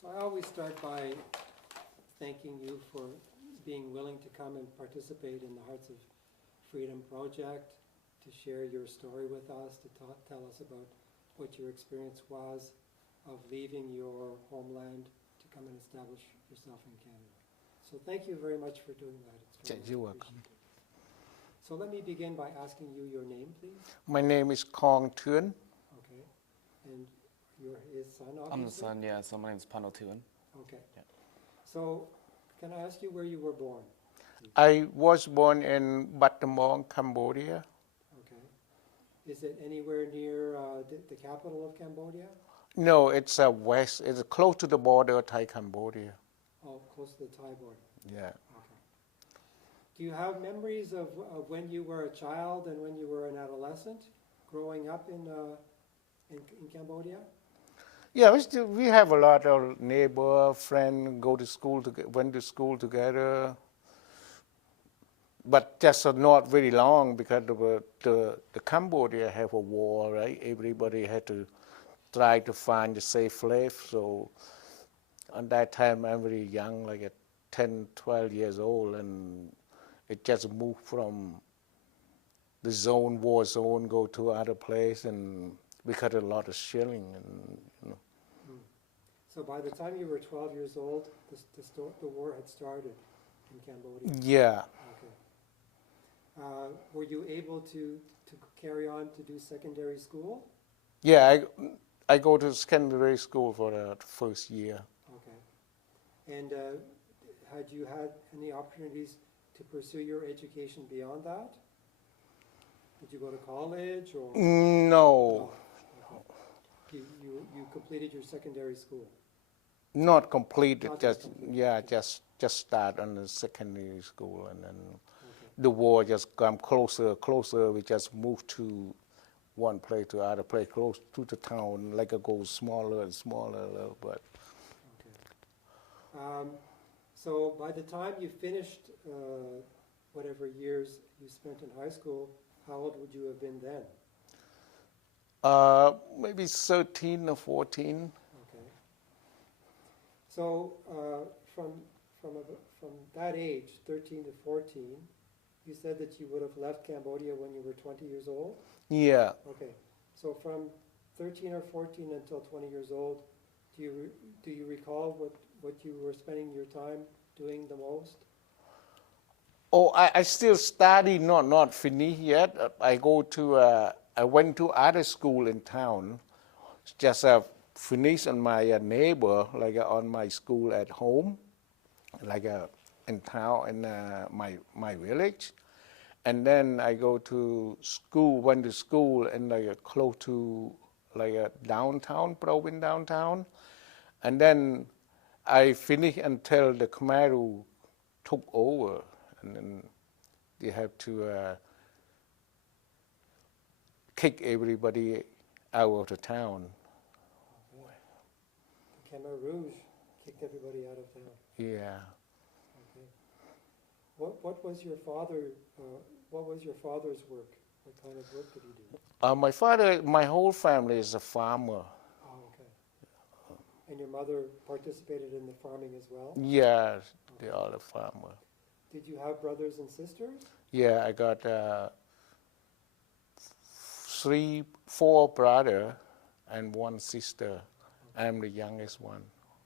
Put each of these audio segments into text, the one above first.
So I always start by thanking you for being willing to come and participate in the Hearts of Freedom project, to share your story with us, to tell us about what your experience was of leaving your homeland to come and establish yourself in Canada. So thank you very much for doing that. It's very You're much welcome. appreciated. So let me begin by asking you your name, please. My name is TOEUN. Okay. And you're his son, obviously? I'm the son, yeah, so my name's TOEUN. Okay. Yeah. So can I ask you where you were born? I was born in Battambang, Cambodia. Okay. Is it anywhere near the capital of Cambodia? No, it's west. It's close to the border of Thai Cambodia. Oh, close to the Thai border. Yeah. Okay. Do you have memories of when you were a child and when you were an adolescent, growing up in Cambodia? Yeah, we have a lot of neighbor, friend, go to school, went to school together. But just not very long because the Cambodia have a war, right? Everybody had to try to find a safe place. So at that time, I'm very young, like at 10, 12 years old, and it just moved from the zone, war zone, go to other place, and we got a lot of shelling. And, you know. So by the time you were 12 years old, the war had started in Cambodia? Yeah. Okay. Were you able to carry on to do secondary school? Yeah, I go to secondary school for the first year. Okay. And had you had any opportunities to pursue your education beyond that? Did you go to college or? No, Okay. You completed your secondary school? not completed. Not Just completed. yeah, just start on the secondary school, and then Okay. the war just come closer. We just moved to one place to other place, close to the town. Like it goes smaller and smaller, but. Okay. So by the time you finished whatever years you spent in high school, how old would you have been then? Maybe 13 or 14. Okay. So from that age, 13 to 14, you said that you would have left Cambodia when you were 20 years old? Yeah. Okay. So from 13 or 14 until 20 years old, do you recall what you were spending your time doing the most? Oh, I still study, not finished yet. I went to other school in town, just finished on my neighbor, like on my school at home, like in town, in my village. And then I went to school in like close to like a downtown, province downtown. And then I finished until the Khmer took over, and then they have to kick everybody out of the town. Okay. The Khmer Rouge kicked everybody out of town. Yeah. Okay. What was your father's work? What kind of work did he do? My whole family is a farmer. Oh, okay. And your mother participated in the farming as well? Yeah, Okay. they are a farmer. Did you have brothers and sisters? Yeah, I got 4 brothers and 1 sister. Okay. I'm the youngest one.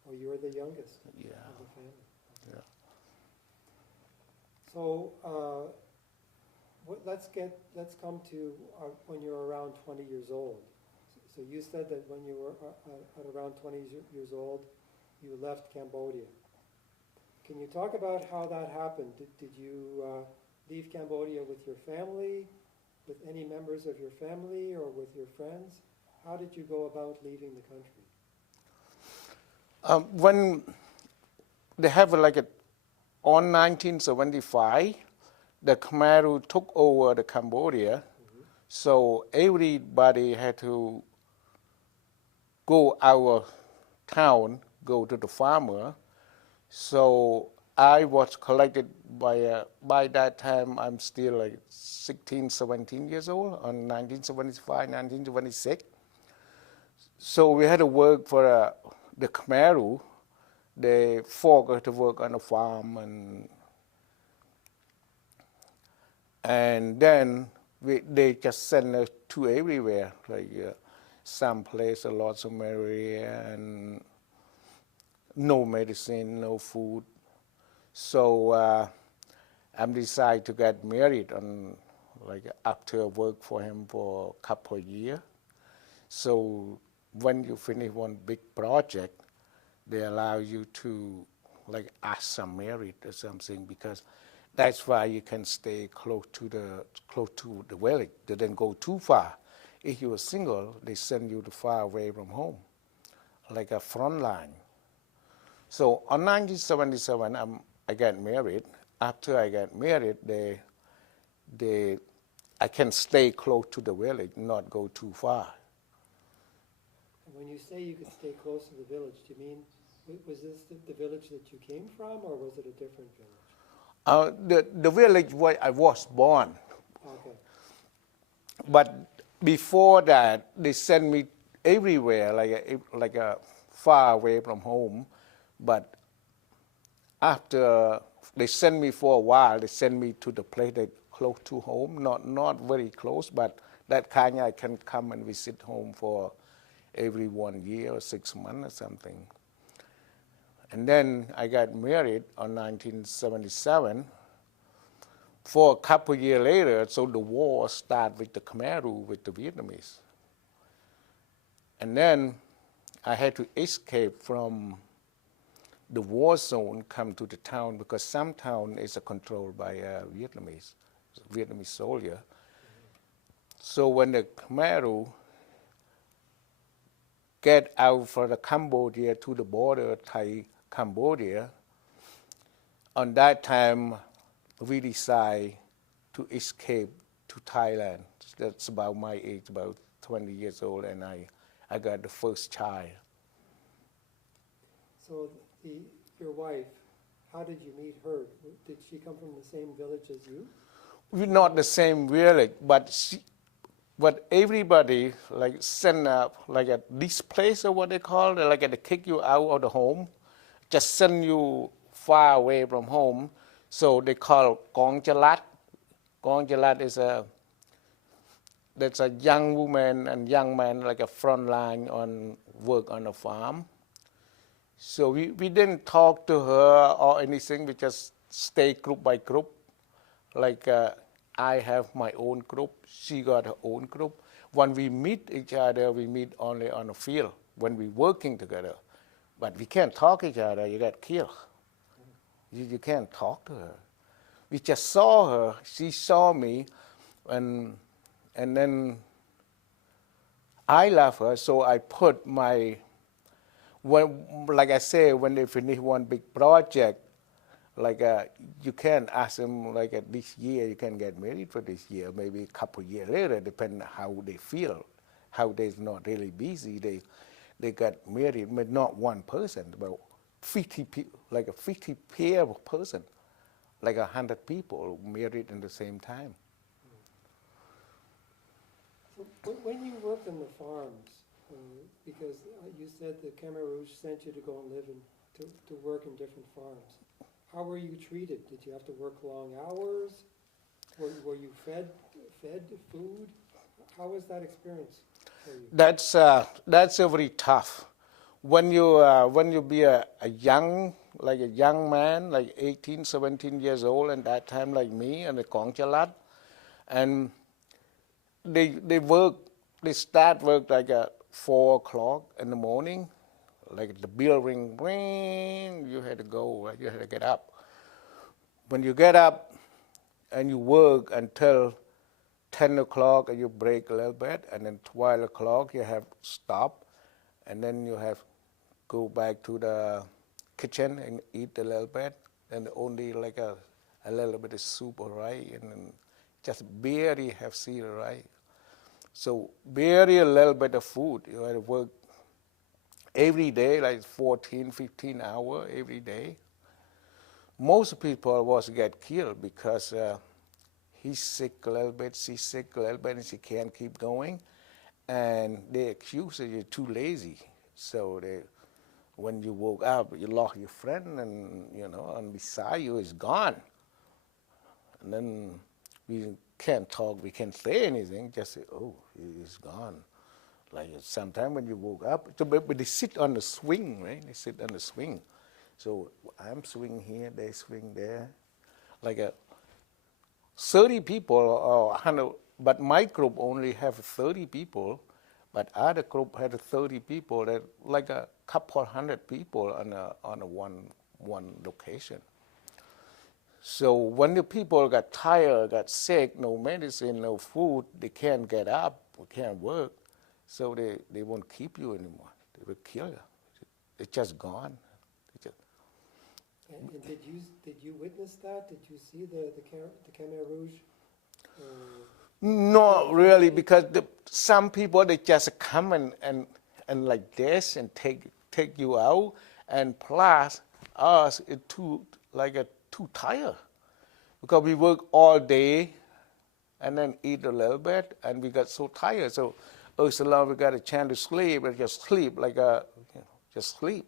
Oh, you were the youngest Yeah. of the family. Okay. Yeah. So let's come to when you're around 20 years old. So you said that when you were at around 20 years old, you left Cambodia. Can you talk about how that happened? Did you leave Cambodia with your family, with any members of your family, or with your friends? How did you go about leaving the country? When they have on 1975, the Khmer took over the Cambodia, so everybody had to go out of town, go to the farmer. So I was collected by that time, I'm still like 16, 17 years old, on 1975, 1976. So we had to work for the Khmer they forgot to work on the farm, and then they just send us to everywhere, like some place, lots of malaria and no medicine, no food. So I'm decided to get married on, like, after I work for him for a couple of years. So when you finish one big project, they allow you to, like, ask some merit or something, because that's why you can stay close to the village. They didn't go too far. If you are single, they send you to far away from home, like a front line. So on 1977, I got married. After I got married, I can stay close to the village, not go too far. And when you say you could stay close to the village, do you mean, was this the village that you came from, or was it a different village? The village where I was born. Okay. But before that, they sent me everywhere, like a far away from home. But after they sent me for a while, they sent me to the place that close to home, not very close, but that kind I can come and visit home for every 1 year or 6 months or something. And then I got married on 1977. For a couple of years later, so the war started with the Khmer Rouge, with the Vietnamese. And then I had to escape from the war zone, come to the town, because some town is controlled by Vietnamese soldier. So when the Khmer Rouge get out from the Cambodia to the border, Thai-Cambodia, on that time, we decided to escape to Thailand. That's about my age, about 20 years old, and I got the first child. So your wife, how did you meet her? Did she come from the same village as you? We're not the same village, but everybody, like, send up, like, at this place, or what they call it, like, they kick you out of the home, just send you far away from home. So they call Kong Chalat. Kong Chalat is that's a young woman and young man, like a front line on work on a farm. So we didn't talk to her or anything. We just stay group by group. Like I have my own group. She got her own group. When we meet each other, we meet only on the field when we're working together. But we can't talk each other. You get killed. You can't talk to her. We just saw her. She saw me, and then I love her. So I put like I say, when they finish one big project, like you can't ask them, like, this year you can get married for this year. Maybe a couple of years later, depending on how they feel, how they're not really busy. They got married, but not one person, about 50 people, like a 50 pair of person, like 100 people married in the same time. So when you worked on the farms, because you said the Khmer Rouge sent you to go and live to work in different farms, how were you treated? Did you have to work long hours? Were you fed food? How was that experience for you? That's very tough. When you be a young man, like 18, 17 years old, and that time, like me and the Kong Chalat, and they start work like at 4 o'clock in the morning, like the bell ring, you had to go, you had to get up. When you get up and you work until 10 o'clock, and you break a little bit, and then 12 o'clock you have stop, and then you have go back to the kitchen and eat a little bit, and only like a little bit of soup or rice, and then just barely have cereal, right? So barely a little bit of food. You had to work every day, like 14, 15 hours every day. Most people was get killed because he's sick a little bit, she's sick a little bit, and she can't keep going, and they accuse you too lazy. So when you woke up, you lost your friend, and and beside you is gone. And then we can't talk, we can't say anything. Just say, "Oh, he's gone." Like sometimes when you woke up, so, but they sit on the swing, right? They sit on the swing. So I'm swing here, they swing there, like a 30 people or 100. But my group only have 30 people, but other group had 30 people. That like a couple hundred people on a one location. So when the people got tired, got sick, no medicine, no food, they can't get up, can't work. So they won't keep you anymore. They will kill you. It's just gone. They just, And did you witness that? Did you see the Khmer Rouge? not really, because some people they just come and like this and take you out, and plus us it too tired because we work all day and then eat a little bit, and we got so tired. So so long we got a chance to sleep, and just sleep just sleep.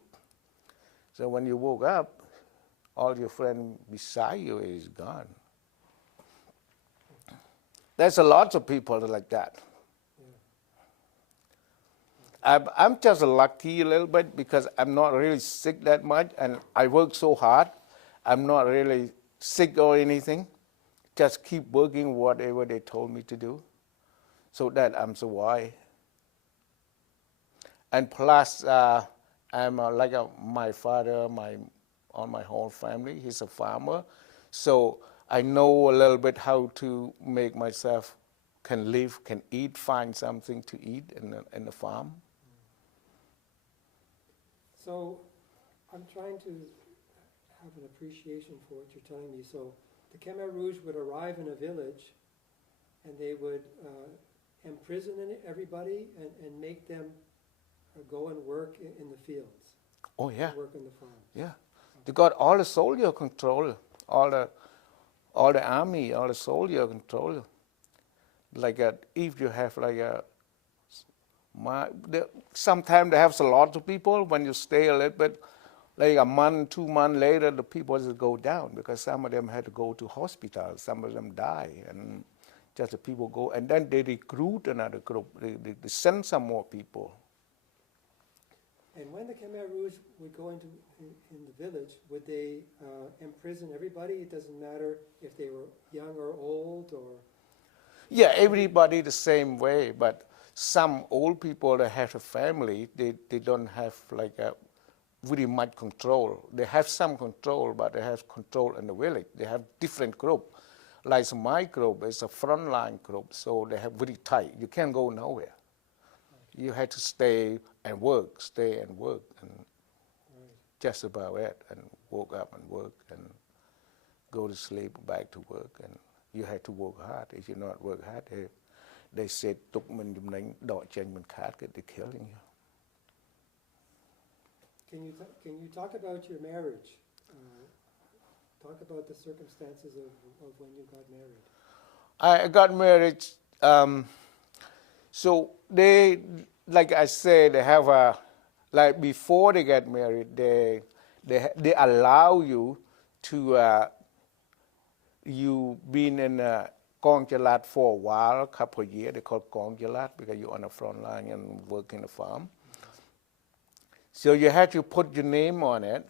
So when you woke up, all your friend beside you is gone. There's a lot of people like that. I'm just lucky a little bit because I'm not really sick that much, and I work so hard. I'm not really sick or anything. Just keep working whatever they told me to do, so that I'm survive. And plus, I'm my father, all my whole family. He's a farmer, so I know a little bit how to make myself can live, can eat, find something to eat in the farm. So I'm trying to have an appreciation for what you're telling me. So the Khmer Rouge would arrive in a village, and they would imprison everybody and make them go and work in the fields. Oh yeah, Work in the farms. yeah. They got all the soldier control, all the army, all the soldier control. Like if you have sometimes they have a lot of people. When you stay a little bit, like a month, 2 months later, the people just go down because some of them had to go to hospital, some of them die, and just the people go, and then they recruit another group. They send some more people. And when the Khmer Rouge would go in the village, would they imprison everybody? It doesn't matter if they were young or old, or... Yeah, everybody the same way, but some old people that have a family, they don't have very much control. They have some control, but they have control in the village. They have different group. Like my group is a frontline group, so they have very tight. You can't go nowhere. You had to stay and work, and just about it, and woke up and work, and go to sleep, back to work, and you had to work hard. If you not work hard, they said, they're killing you. Can you talk about your marriage? Talk about the circumstances of when you got married. I got married. So they, like I said, they have before they get married, they allow you to you been in Kongjalat for a while, a couple of years. They call it Kongjalat because you're on the front line and work in the farm. So you had to put your name on it.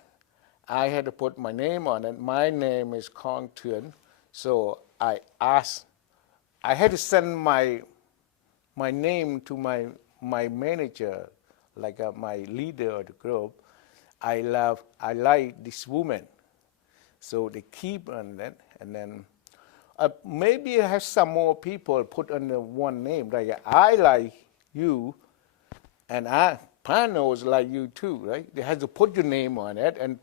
I had to put my name on it. My name is TOEUN. So I had to send my name to my manager, my leader of the group. I like this woman. So they keep on that, and then maybe I have some more people put under one name. Like I like you, and Panos like you too, right? They have to put your name on it, and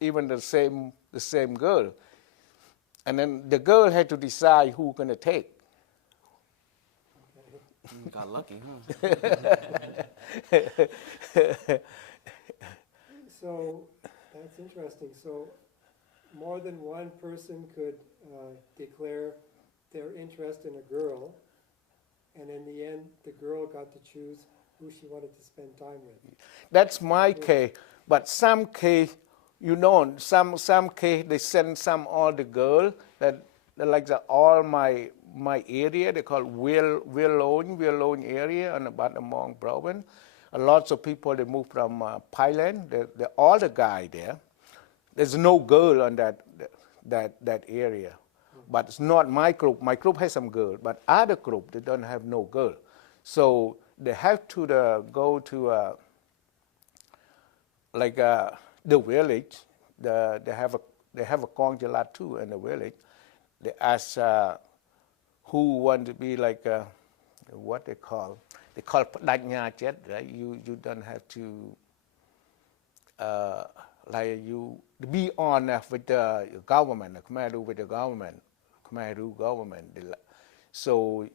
even the same girl, and then the girl had to decide who gonna take. Got lucky, huh? So that's interesting. So more than one person could declare their interest in a girl, and in the end, the girl got to choose who she wanted to spend time with. That's my case. But some case, some case they send some all the girl that like the all my area they call Willown area on the Batamong province. A lots of people they move from Thailand. They all the guy there. There's no girl on that area. But it's not my group. My group has some girl, but other group they don't have no girl. So they have to go to the village. They have a consulat too in the village. They ask who want to be like what they call Đại Nha Chết, right? You don't have to like you be on with the government, Khmer with the government, Khmer government. So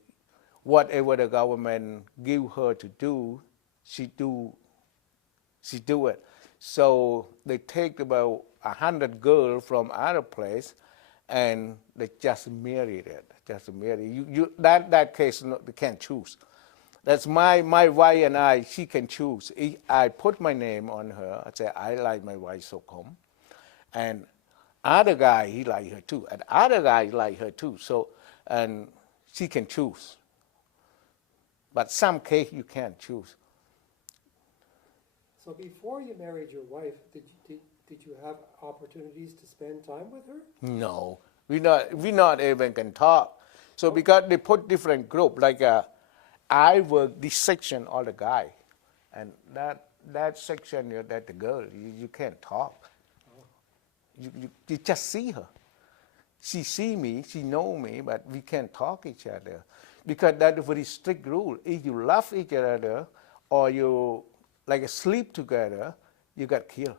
whatever the government give her to do, she do it. So they take about 100 girls from other place, and they just married it. Just marry. That case they can't choose. That's my wife and I. She can choose. I put my name on her. I say I like my wife Sokom, and other guy he like her too, and other guy like her too. So and she can choose. But some case you can't choose. So before you married your wife, did you have opportunities to spend time with her? No, we not even can talk. So because they put different group, like I work this section all the guy, and that section that the girl you can't talk. You just see her. She see me, she know me, but we can't talk each other because that's a very strict rule. If you love each other or you like sleep together, you got killed.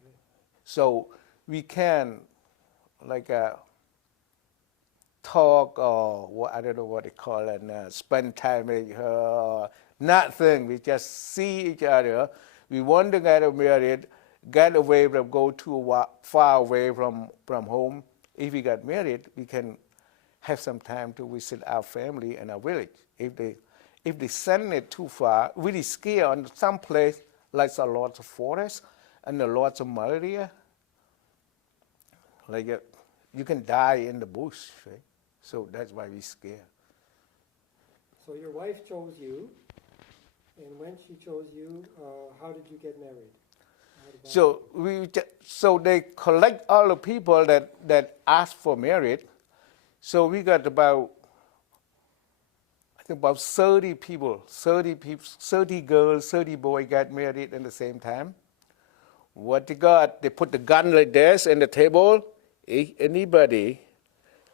Okay. So we can like talk or I don't know what they call it, spend time with her, or nothing. We just see each other. We want to get married, get away from, go too far away from home. If we got married, we can have some time to visit our family and our village. If they send it too far, really scared on some place, like a lot of forest and a lot of malaria, like you can die in the bush, right? So that's why we scared. So your wife chose you, and when she chose you, how did you get married? So they collect all the people that ask for marriage. So we got about 30 people, 30 girls, 30 boys got married at the same time. What they got, they put the gun like this in the table. Anybody,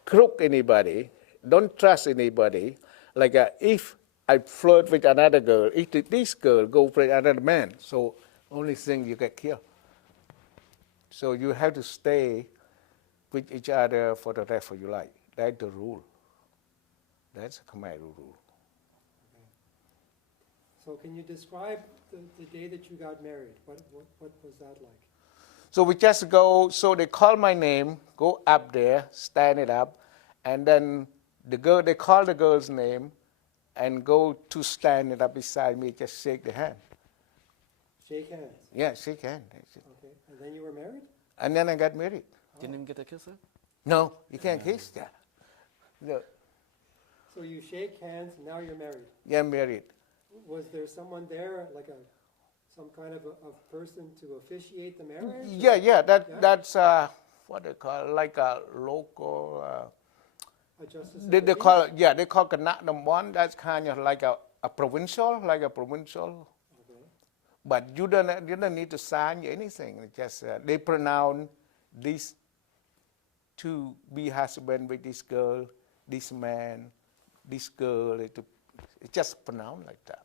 crook anybody, don't trust anybody. Like if I flirt with another girl, if this girl go for another man, so only thing you get killed. So you have to stay with each other for the rest of your life. That's the rule. That's a Khmer rule. Okay. So can you describe the day that you got married? What was that like? So we just go, so they call my name, go up there, stand it up, and then they call the girl's name and go to stand it up beside me, just shake the hand. Shake hands? Yeah, shake hand. Okay, and then you were married? And then I got married. Didn't even get to kiss her? No, you can't kiss that. No. So you shake hands, and now you're married? Yeah, married. Was there someone there, like some kind of a person to officiate the marriage? Yeah. That's what they call like a local. A justice. They call Kanak number one. That's kind of like a provincial, Okay. But you don't need to sign anything. It's just they pronounce this to be husband with this girl, this man, this girl. It's just pronounced like that.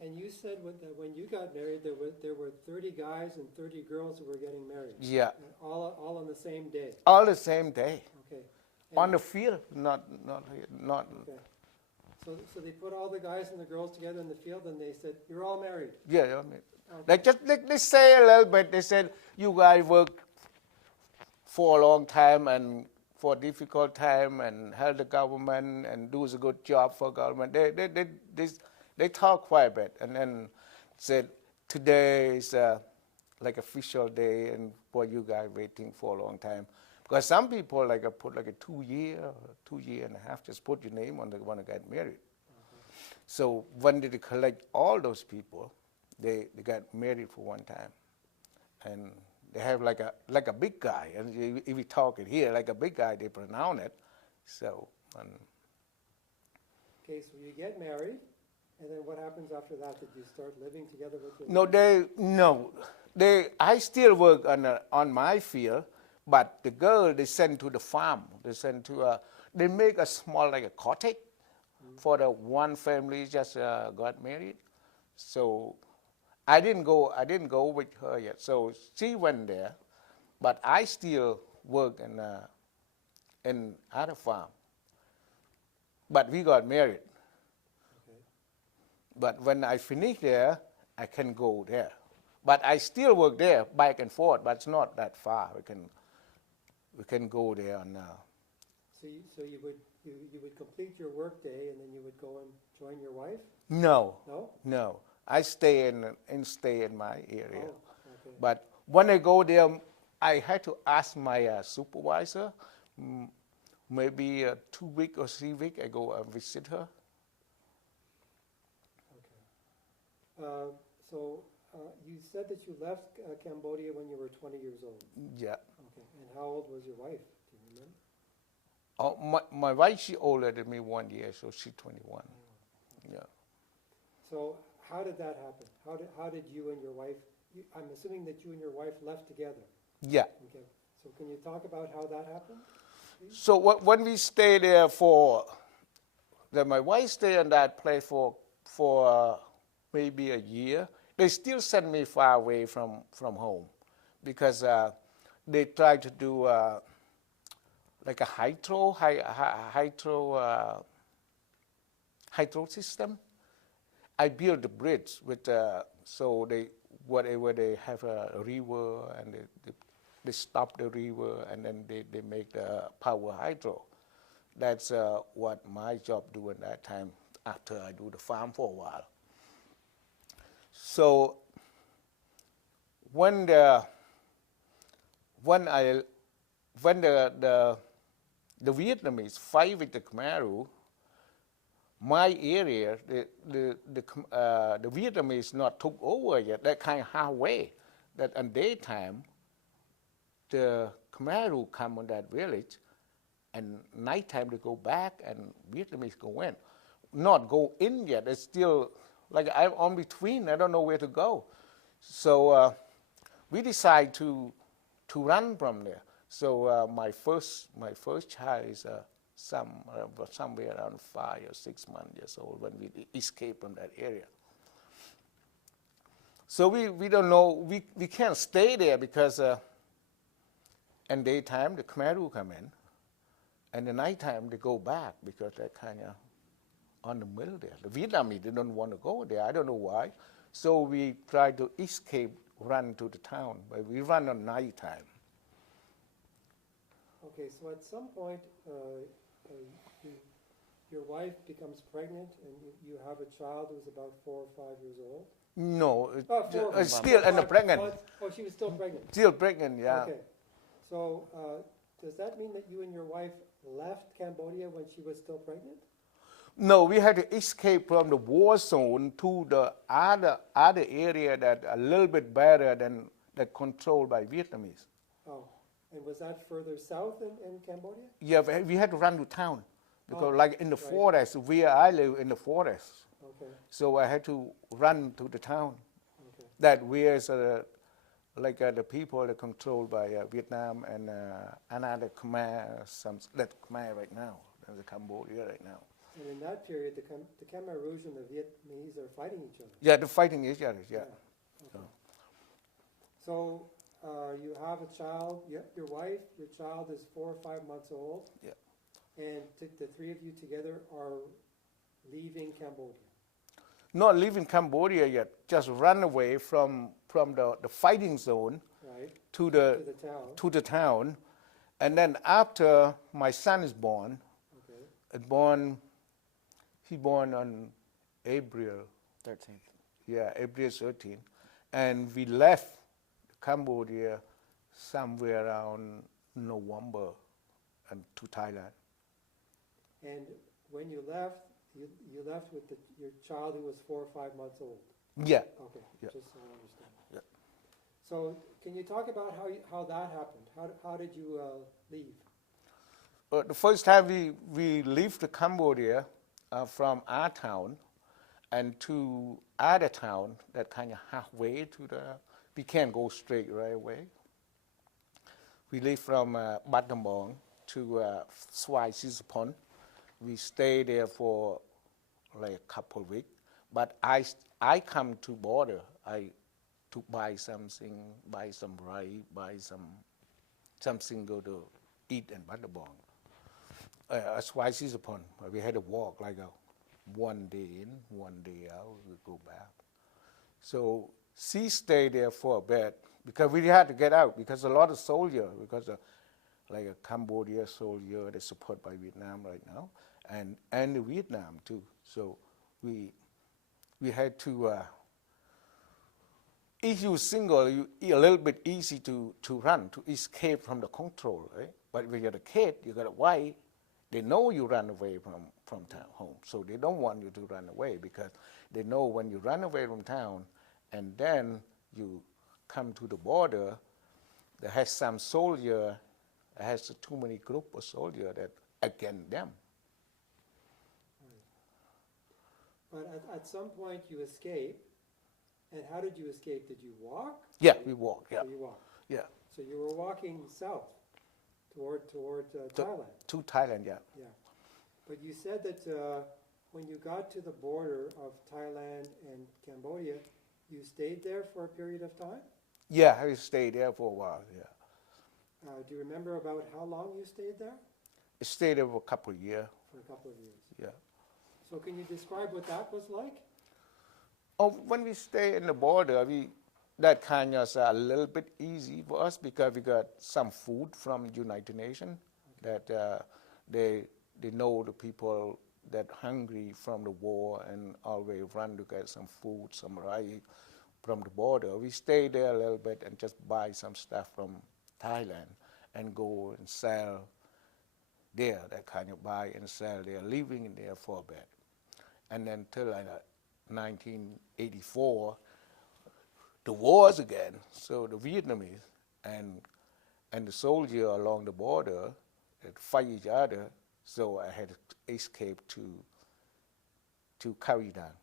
And you said when you got married, there were 30 guys and 30 girls who were getting married. Yeah. All on the same day. All the same day. Okay. On the field, not. Okay. So they put all the guys and the girls together in the field, and they said, "You're all married." Yeah. I mean, Okay. they say a little bit. They said you guys work for a long time and for a difficult time and help the government and do a good job for government. They talk quite a bit and then said today is like official day, and for you guys waiting for a long time. Because some people like put like a 2 year, 2 year and a half, just put your name on the want to get married. So when they collect all those people, they got married for one time, and they have like a big guy, and if we talk it here like a big guy, they pronounce it. So. Okay, so you get married, and then what happens after that? Did you start living together with your No, I still work on my field, but the girl they send to the farm. They send to they make a small like a cottage for the one family just got married. So I didn't go with her yet. So she went there, but I still work in other farm. But we got married. Okay. But when I finish there, I can go there. But I still work there back and forth, but it's not that far. We can go there now. So you would complete your work day, and then you would go and join your wife? No. No? No. I stay in my area. Oh, okay. But when I go there, I had to ask my supervisor. Maybe 2 weeks or 3 weeks I go visit her. Okay. You said that you left Cambodia when you were 20 years old. Yeah. Okay. And how old was your wife? Do you remember? Oh, my wife, she older than me 1 year, so she's 21. Yeah. So how did that happen? How did you and your wife? I'm assuming that you and your wife left together. Yeah. Okay. So can you talk about how that happened? So when we stay there my wife stayed in that place for maybe a year. They still send me far away from home because they try to do like a hydro system. I built the bridge with so whatever they have a river and they stop the river and then they make the power hydro. That's what my job do at that time after I do the farm for a while. So when the Vietnamese fight with the Khmer, my area, the Vietnamese not took over yet. That kind of halfway. That in daytime, the Khmer come on that village, and nighttime they go back, and Vietnamese go in. Not go in yet. It's still like I'm on between. I don't know where to go. So we decide to run from there. So my first child is somewhere around 5 or 6 months old when we escaped from that area. So we don't know, we can't stay there because in daytime the Khmer come in, and the nighttime they go back because they're kind of on the middle there. The Vietnamese, they don't want to go there. I don't know why. So we try to escape, run to the town, but we run on nighttime. Okay, so at some point, your wife becomes pregnant, and you have a child who's about 4 or 5 years old? No, It's still and pregnant. Oh, she was still pregnant? Still pregnant, yeah. Okay. So does that mean that you and your wife left Cambodia when she was still pregnant? No, we had to escape from the war zone to the other area that a little bit better than that controlled by Vietnamese. Oh, and was that further south in Cambodia? Yeah, we had to run to town because like in the right. forest, where I live in the forest. Okay, So I had to run to the town. okay. That where's like the people are controlled by Vietnam and another Khmer, that Khmer right now, the Cambodia right now. And in that period, the Khmer Rouge and the Vietnamese are fighting each other? Yeah, they're fighting each other, yeah. Okay. So you have a child, your wife, your child is 4 or 5 months old? Yeah. And the three of you together are leaving Cambodia? Not leaving Cambodia yet, just run away from the fighting zone Right. to To the town? And then after my son is born, Okay. he born on April 13th. Yeah, April 13. and we left Cambodia somewhere around November and to Thailand. And when you left, you left with your child who was 4 or 5 months old. Yeah. Okay, Yeah. just so I understand. Yeah. So can you talk about how that happened? How did you leave? The first time we left Cambodia from our town and to other town that kind of halfway to we can't go straight right away. We left from Battambang to Swai Sisapon. We stayed there for like a couple of weeks. But I come to border. I to buy something, buy some rice, buy something go to eat in Battambang. Swai Sisapon, we had to walk like one day in, one day out, we go back. So she stayed there for a bit because we had to get out because a lot of soldiers, because like a Cambodia soldier, they support by Vietnam right now, and the Vietnam too. So we had to, if you single, you a little bit easy to run, to escape from the control, right? But when you're a kid, you got a wife, they know you run away from town home, so they don't want you to run away because they know when you run away from town and then you come to the border, there has some soldier, has too many group of soldiers that against them. But at some point you escape, and how did you escape? Did you walk? Yeah, we walk. Yeah, So you walked. yeah. So you were walking south toward Thailand. To Thailand, yeah. Yeah. But you said that when you got to the border of Thailand and Cambodia, you stayed there for a period of time? Yeah, I stayed there for a while. Yeah, Do you remember about how long you stayed there? I stayed there for a couple of years. For a couple of years. Yeah. So can you describe what that was like? Oh, when we stay in the border, that kind of a little bit easy for us because we got some food from United Nations that they know the people that hungry from the war and always run to get some food, some rice from the border. We stay there a little bit and just buy some stuff from Thailand and go and sell there, that kind of buy and sell there, living in there for a bit. And then till 1984, the wars again, so the Vietnamese and the soldier along the border that fight each other, so I had to escape to Karidan.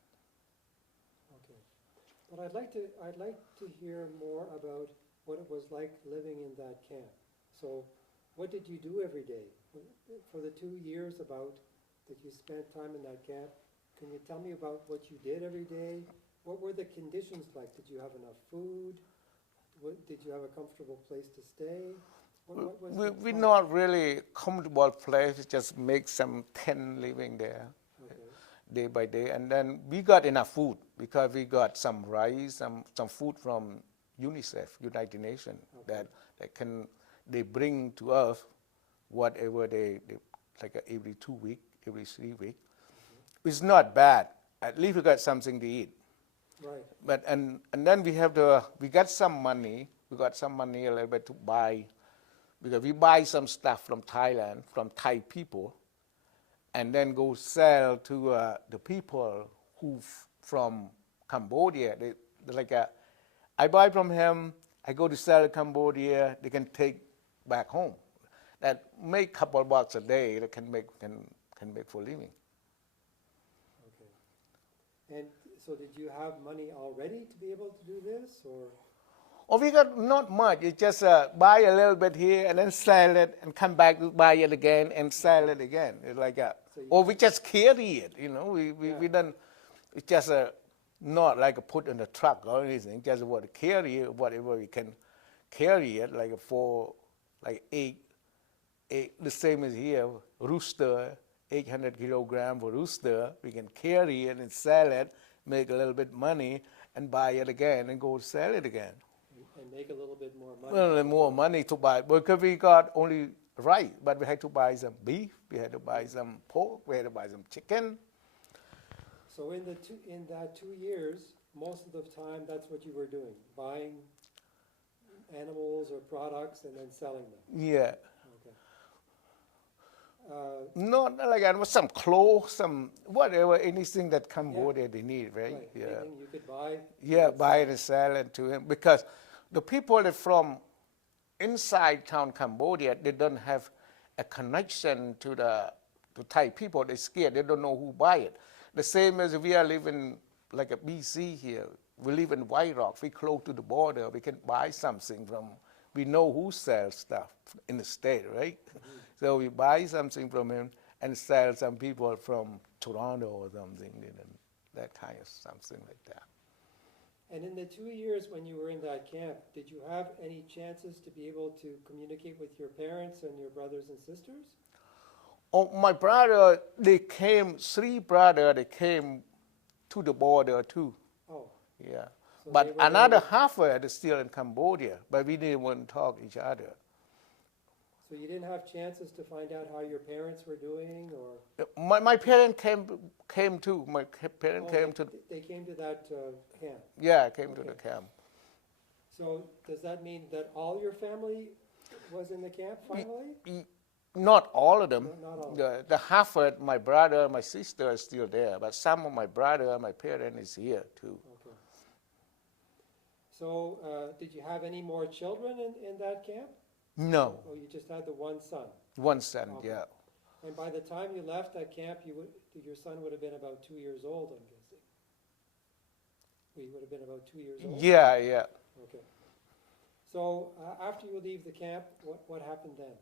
Okay. But I'd like to hear more about what it was like living in that camp. So what did you do every day? For the 2 years that you spent time in that camp, can you tell me about what you did every day? What were the conditions like? Did you have enough food? Did you have a comfortable place to stay? We're not really comfortable place, just make some tent living there. Okay. Day by day. And then we got enough food because we got some rice, some food from UNICEF, United Nations, okay, that they bring to us whatever they like every 2 weeks, every 3 weeks. Mm-hmm. It's not bad. At least we got something to eat. Right. But and then we got some money. We got some money a little bit to buy, because we buy some stuff from Thailand, from Thai people, and then go sell to the people who from Cambodia. They like I buy from him. I go to sell in Cambodia. They can take back home. That make couple bucks a day. That can make for living. Okay. And so did you have money already to be able to do this, or? Oh, we got not much. You just buy a little bit here and then sell it and come back to buy it again and sell it again. It's like or we just carry it, we don't, it's just not like a put in a truck or anything, just what to carry it, whatever we can carry it, like eight, the same as here, rooster, 800 kilogram for rooster, we can carry it and sell it, make a little bit money and buy it again and go sell it again. And make a little bit more money. Well, more money to buy, because we got only rice, but we had to buy some beef, we had to buy some pork, we had to buy some chicken. So in that 2 years, most of the time, that's what you were doing, buying animals or products and then selling them. Yeah. Okay. Uh, Not like that, some clothes, some whatever, anything that Cambodia they need, right? right. Yeah. Anything you could buy. you Yeah, could buy sell. it and sell it to him because the people that from inside town Cambodia, they don't have a connection to the Thai people. They're scared. They don't know who buy it. The same as we are living like a BC here. We live in White Rock. We close to the border. We can buy something from. We know who sells stuff in the state, right? So we buy something from him and sell some people from Toronto or something, that kind of something like that. And in the 2 years when you were in that camp, did you have any chances to be able to communicate with your parents and your brothers and sisters? Oh, my brother, they came, 3 brothers, they came to the border too. Oh, Yeah. So But they were another there- half were still in Cambodia, but we didn't want to talk each other. so you didn't have chances to find out how your parents were doing, or? My parents came too. My parents Oh, came to, they came to that camp. yeah, came to the Okay. camp. So does that mean that all your family was in the camp finally? Not all of them. Not all. The half of my brother, my sister is still there, but some of my brother, my parents is here too. Okay. So did you have any more children in that camp? No, Or you just had the one son? one son, Okay. yeah. And by the time you left that camp, your son would have been about 2 years old, I'm guessing. He would have been about 2 years old? Yeah, yeah. Okay. So after you leave the camp, what happened then?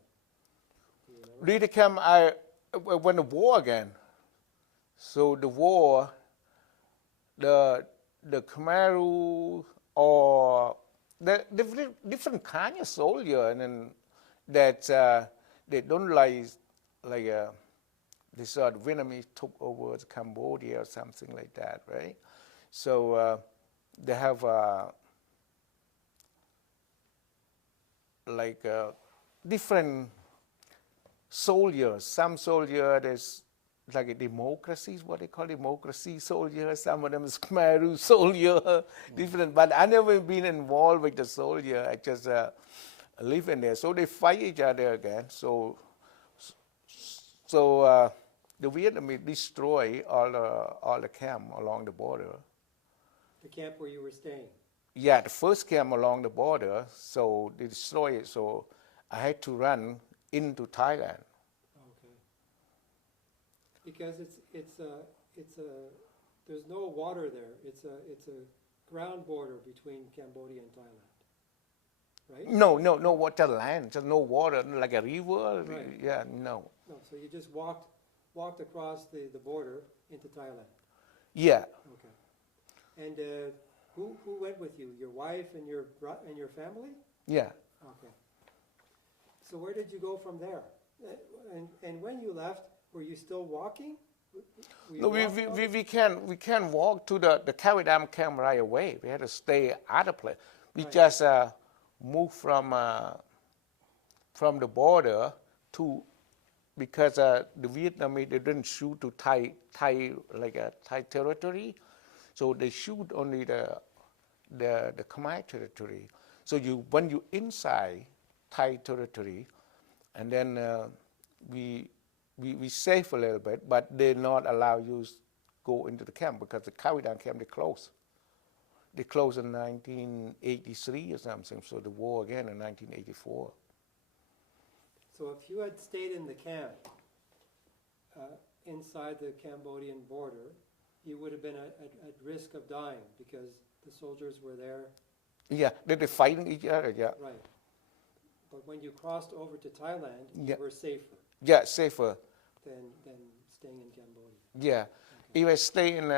Do you remember? Lead the camp, I went to war again. So the war, the Khmer or the different kind of soldier, and then that they don't like this sort of Vietnamese took over Cambodia or something like that, right? So they have different soldiers. Some soldiers is like a democracy, is what they call democracy soldier. Some of them is Khmer soldier, different. But I never been involved with the soldier. I just live in there. So they fight each other again. So the Vietnamese destroy all the camp along the border. The camp where you were staying? Yeah, the first camp along the border. So they destroy it. So I had to run into Thailand. Okay. Because there's no water there. It's a ground border between Cambodia and Thailand, right? No water land, just no water, like a river. Right. Yeah, no. No, so you just walked across the border into Thailand. Yeah, Okay. And who went with you? Your wife and your family? yeah. Okay. So where did you go from there? And when you left, were you still walking? Were you No, walking we can't walk to the Cavidam camp right away. We had to stay other place. We Right. just moved from the border to, because the Vietnamese, they didn't shoot to Thai territory, so they shoot only the Khmer territory. So when you inside Thai territory, and then we safe a little bit, but they not allow you go into the camp because the Cavidam camp they closed. They closed in 1983 or something. So the war again in 1984. So if you had stayed in the camp inside the Cambodian border, you would have been at risk of dying because the soldiers were there. Yeah, they're fighting each other. Yeah, Right. But when you crossed over to Thailand, Yeah. you were safer yeah, safer. than staying in Cambodia. Yeah, if I stay in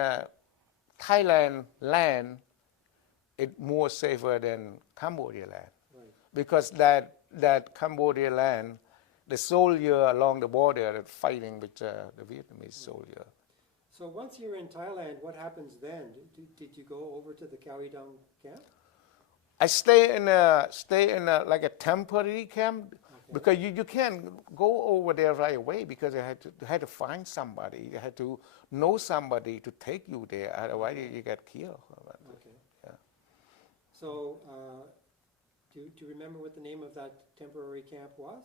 Thailand land, it's more safer than Cambodia land Right. because that Cambodia land, the soldier along the border are fighting with the Vietnamese soldier. So once you're in Thailand, what happens then? Did you go over to the Khao camp? I stay in a like a temporary camp. Because you can't go over there right away because you had to find somebody. You had to know somebody to take you there. Otherwise, you get killed. Okay. Yeah. So, do you remember what the name of that temporary camp was?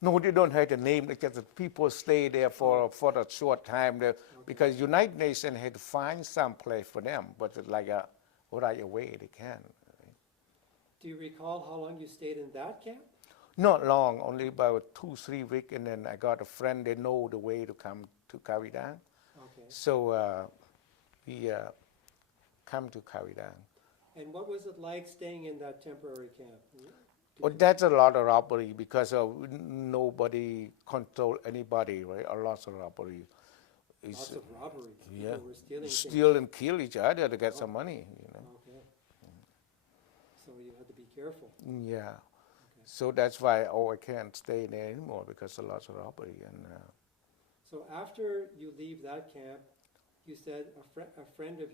No, they don't have the name because the people stay there for a short time there, because United Nations had to find some place for them, but it's like right away they can. Do you recall how long you stayed in that camp? Not long, only about 2-3 weeks, and then I got a friend. They know the way to come to Kavidan, Okay. so we come to Kavidan. And what was it like staying in that temporary camp? Well, that's a lot of robbery because nobody control anybody, right? A lot of robbery. Lots of robbery. Yeah, People were stealing things. steal and kill each other to get some money, you know. Okay. So you had to be careful. Yeah, so that's why I can't stay there anymore because a lot of robbery and. So after you leave that camp, you said a friend of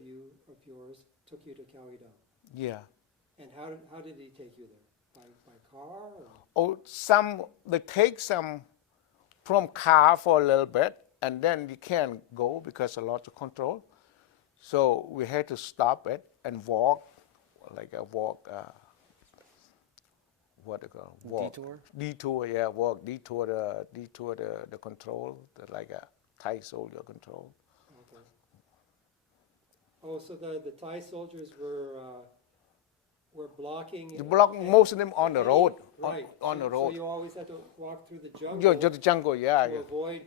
yours took you to Kawidan. Yeah. And how did he take you there? By car? Or? They take some from car for a little bit, and then you can't go because a lot of control. So we had to stop it and walk, like a walk. What do you call walk? Detour? Detour, yeah, walk. Detour the control, like a Thai soldier control. Okay. Oh, so the Thai soldiers were blocking. You block most of them on the road. Right. On the road. So you always had to walk through the jungle. Just the jungle, yeah. To avoid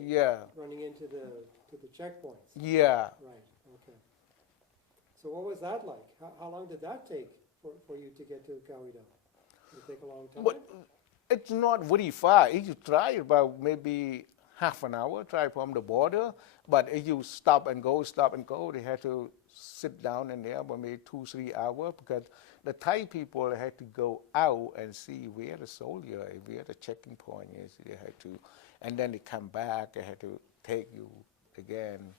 Yeah. running into the checkpoints. Yeah. Right. Okay. So what was that like? How long did that take for you to get to Kawidan? Did it take a long time? But it's not very far. If you try about maybe half an hour, try from the border. But if you stop and go, they have to sit down in there for maybe 2-3 hours because the Thai people had to go out and see where the soldier, where the checking point is. They had to, and then they come back. They had to take you again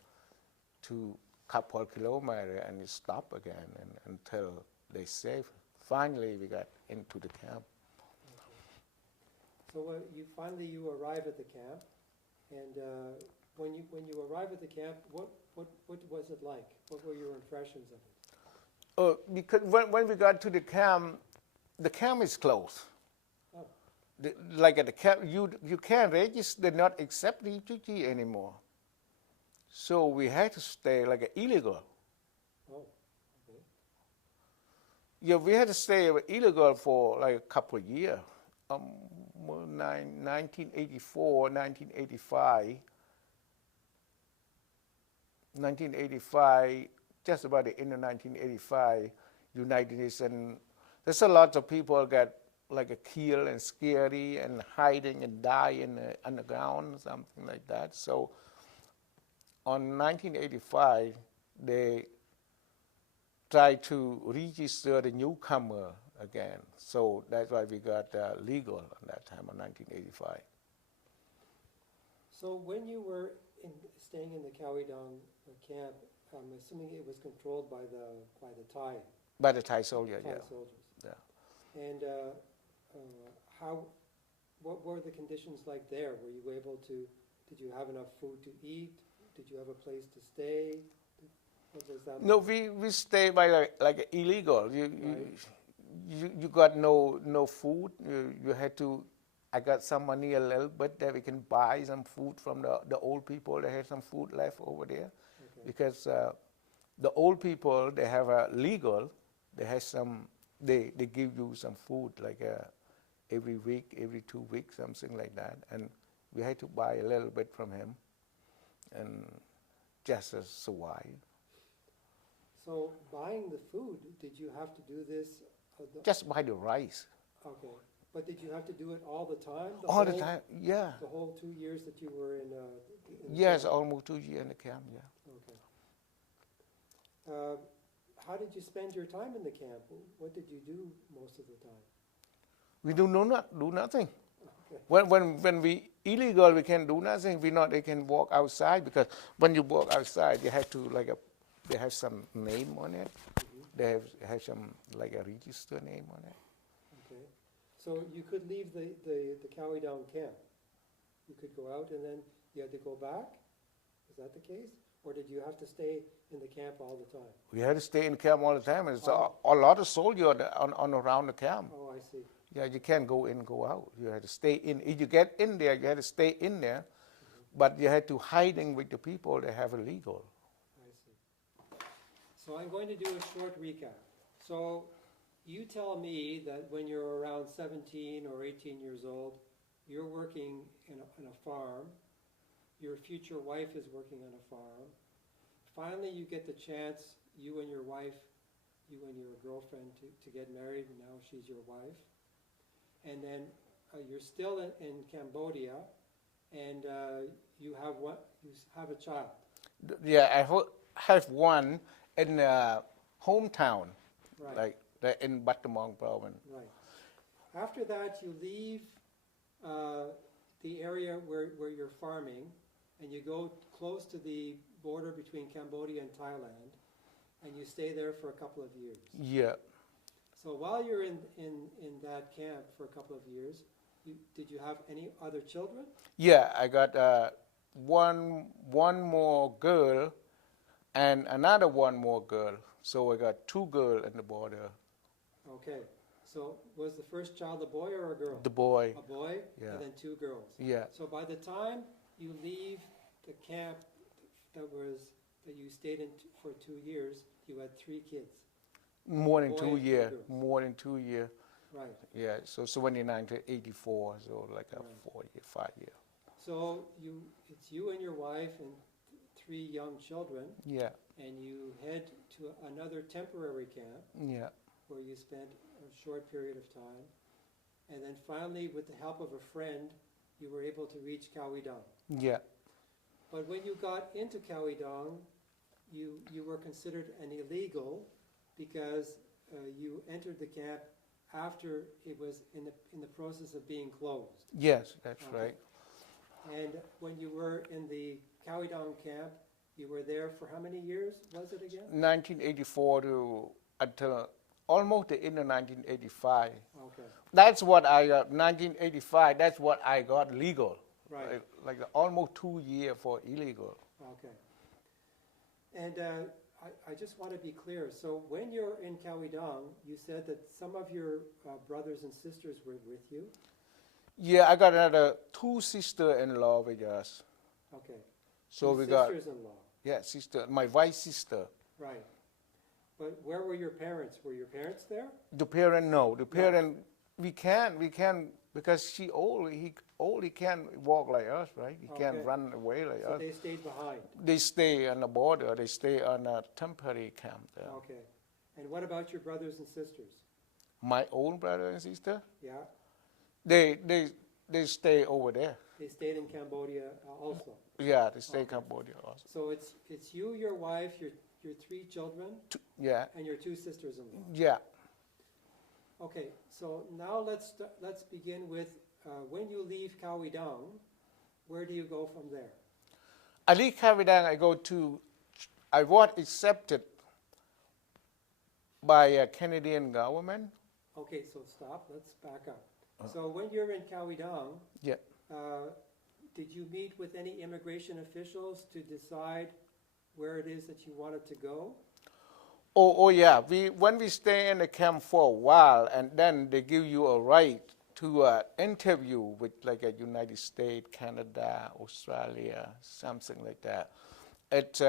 to couple of kilometers and you stop again until they safe. Finally, we got into the camp. So you arrive at the camp, and when you arrive at the camp, what was it like? What were your impressions of it? Because when we got to the camp is closed. Oh. Like at the camp, you can't register, not accept refugee anymore. So we had to stay like illegal. Oh, okay. Yeah, we had to stay illegal for like a couple of years. 1984, 1985, just about the end of 1985, United Nations, there's a lot of people got like killed and scary and hiding and die in the underground, something like that. So on 1985, they tried to register the newcomer again. So that's why we got legal at that time in 1985. So when you were staying in the Kawidan camp, I'm assuming it was controlled by the Thai. By the Thai soldier, Thai yeah. soldiers. Yeah. And what were the conditions like there? Were you able to? Did you have enough food to eat? Did you have a place to stay? What was that? No, we stay by like illegal. You got no food. You had to. I got some money a little bit that we can buy some food from the old people. They had some food left over there, because the old people, they have a legal. They have some. They give you some food like every week, every 2 weeks, something like that. And we had to buy a little bit from him, and just to survive. So buying the food, did you have to do this? Just buy the rice. Okay, but did you have to do it all the time? All the time, yeah. The whole 2 years that you were in Yes, camp? almost 2 years in the camp, yeah. Okay. How did you spend your time in the camp? What did you do most of the time? We do nothing. Okay. When we illegal, we can do nothing. They can walk outside, because when you walk outside, you have to they have some name on it. Mm-hmm. They have some like a register name on it. Okay. So you could leave the Cowie Down camp. You could go out and then you had to go back? Is that the case? Or did you have to stay in the camp all the time? We had to stay in camp all the time. It's Oh. a lot of soldiers on around the camp. Oh, I see. Yeah, you can't go in, go out. You had to stay in. If you get in there, you had to stay in there, but you had to hiding with the people that have illegal. I see. So I'm going to do a short recap. So you tell me that when you're around 17 or 18 years old, you're working in a farm. Your future wife is working on a farm. Finally, you get the chance, you and your wife, you and your girlfriend, to get married, and now she's your wife. And then you're still in Cambodia, and you have a child. Yeah, I have one in hometown, Right. like in Battambang province. Right. After that, you leave the area where you're farming, and you go close to the border between Cambodia and Thailand, and you stay there for a couple of years. Yeah. So while you're in that camp for a couple of years, did you have any other children? Yeah, I got one more girl and another one more girl. So I got two girls in the border. Okay. So was the first child a boy or a girl? The boy. A boy, Yeah. and then two girls. Yeah. So by the time you leave the camp that you stayed in for 2 years, you had 3 kids. More than Boy 2 and 2 years. girls. More than 2 years. Right. Yeah. So 79 to 84. So like a Right. 4 year, 5 year. So it's you and your wife and 3 young children, Yeah. and you head to another temporary camp Yeah. where you spent a short period of time. And then finally, with the help of a friend, you were able to reach Cowie Dong. Yeah. But when you got into Cowie Dong, you were considered an illegal because you entered the camp after it was in the process of being closed. Yes, that's Okay. right. And when you were in the Cowie Dong camp, you were there for how many years was it again? 1984 to until almost the end of 1985. Okay, That's what I got. 1985. That's what I got legal. right, Like almost 2 years for illegal. okay. And I just want to be clear. So when you're in Cowie Dong, you said that some of your brothers and sisters were with you. Yeah, I got another 2 sister-in-law with us. Okay. So Two we got sisters-in-law. sister, my white sister. Right. But where were your parents? Were your parents there? The parent, no. The parent, we can because she old. He can't walk like us, right? He Okay. can't run away like So us. they stayed behind. They stay on the border. They stay on a temporary camp there. Okay. And what about your brothers and sisters? My own brother and sister, Yeah, they stay over there. they stayed in Cambodia also. Yeah, they stay Okay. Cambodia also. So it's you, your wife, your 3 children, Yeah, and your 2 sisters-in-law. yeah. Okay, so now let's begin with when you leave Cowie Dong, where do you go from there? I leave Cavidang, I was accepted by a Canadian government. Okay, so stop, let's back up. So when you're in Cowie Dong, Yeah. did you meet with any immigration officials to decide where it is that you wanted to go? Oh yeah. When we stay in the camp for a while, and then they give you a right to interview with like a United States, Canada, Australia, something like that. But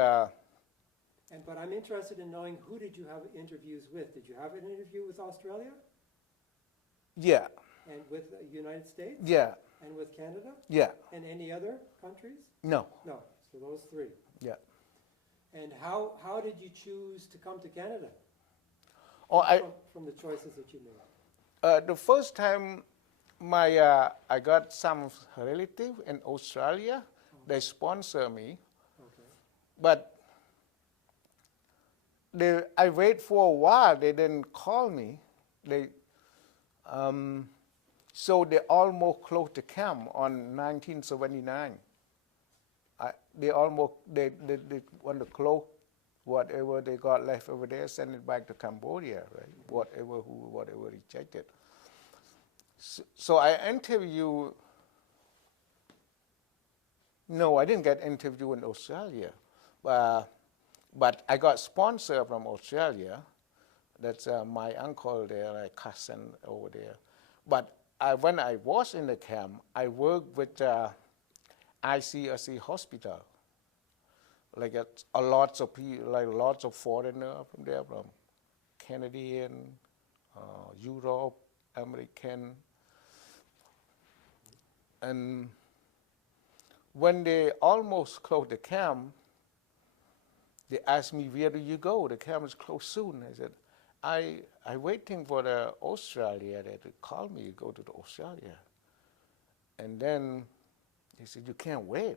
I'm interested in knowing, who did you have interviews with? Did you have an interview with Australia Yeah, and with the United States yeah, and with Canada yeah. and any other countries? No, No, so those 3. yeah. And how did you choose to come to Canada Oh, from the choices that you made? the first time I got some relative in Australia, they sponsor me, Okay. but I wait for a while. They didn't call me. So they almost closed the camp on 1979. They want to close whatever they got left over there, send it back to Cambodia, right? Whatever rejected. So I interview. No, I didn't get interview in Australia, but I got sponsor from Australia. That's my uncle there, my cousin over there. But when I was in the camp, I worked with ICRC hospital. Like a lots of people, like lots of foreigners from there, from Canadian, Europe, American, and when they almost closed the camp, they asked me, "Where do you go? The camp is closed soon." I said, I waiting for the Australia. They call me, go to the Australia." And then he said, "You can't wait.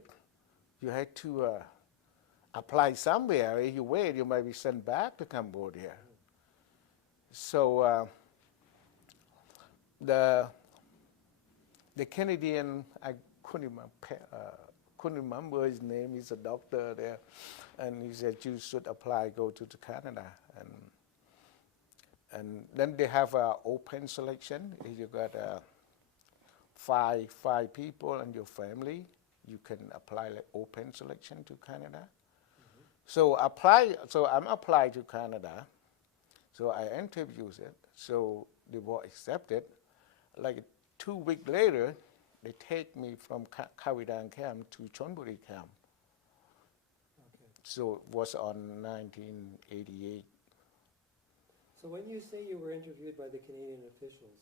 You had to apply somewhere. If you wait, you might be sent back to Cambodia." So the Canadian, I couldn't remember his name. He's a doctor there, and he said, "You should apply, go to Canada." And then they have an open selection. If you got five people and your family, you can apply like open selection to Canada. So I'm applied to Canada. So I interviewed it. So they were accepted. Like 2 weeks later, they take me from Kavidang camp to Chonburi camp. Okay. So it was on 1988. So when you say you were interviewed by the Canadian officials,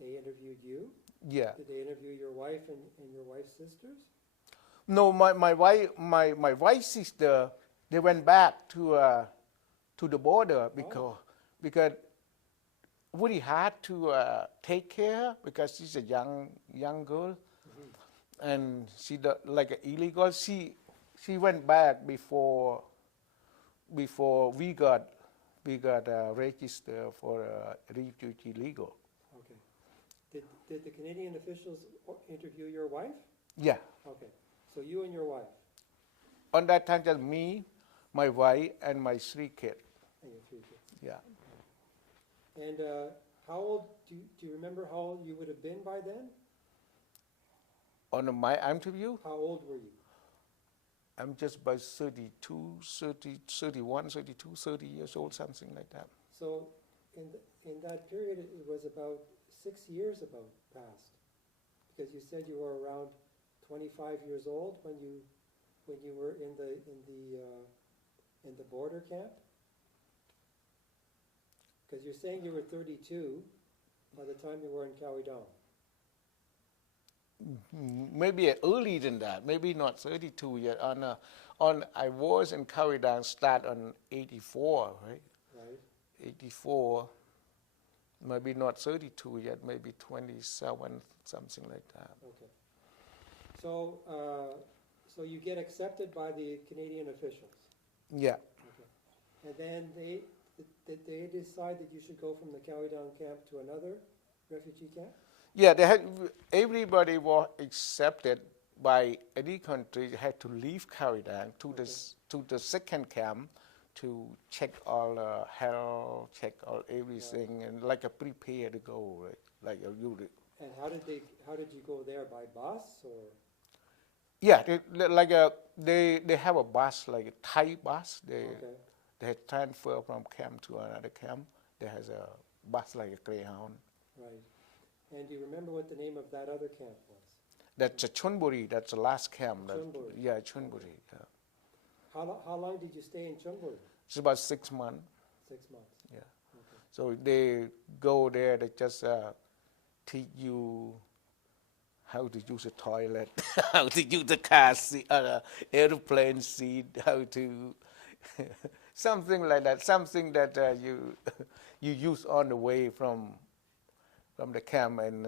they interviewed you? Yeah. Did they interview your wife and your wife's sisters? No, my wife's sister, they went back to the border because Woody had to take care because she's a young girl, and she like illegal. She went back before we got registered for refugee legal. Okay. Did the Canadian officials interview your wife? Yeah. Okay. So you and your wife On that time, just me, my wife, and my 3 kids. and your 3 kids. Yeah. And how old, do you remember how old you would have been by then? On my interview, How old were you? I'm just about 32, 30, 31, 32, 30 years old, something like that. So in that period, it was about 6 years passed, because you said you were around 25 years old when you were in the border camp. Because you're saying you were 32 by the time you were in Kawidong. Maybe earlier than that, maybe not 32 yet. I was in Kavidang start on 84, right? Right. 84, maybe not 32 yet, maybe 27, something like that. Okay. So so you get accepted by the Canadian officials. Yeah. Okay. And then did they decide that you should go from the Kawidong camp to another refugee camp? Yeah, everybody was accepted by any country. They had to leave Kavidang to the second camp to check all health, check all everything, and like a prepare to go, right? Like you. And how did you go there, by bus or? Yeah, they have a bus, like a Thai bus. They had transfer from camp to another camp. There has a bus like a Greyhound. Right. And do you remember what the name of that other camp was? That's a Chonburi. That's the last camp. Chonburi. Yeah, Chonburi. Yeah. How long did you stay in Chonburi? It's about 6 months. 6 months. Yeah. Okay. So they go there. They just teach you how to use a toilet, how to use the car seat, airplane seat, how to something like that. Something that you use on the way from the camp. And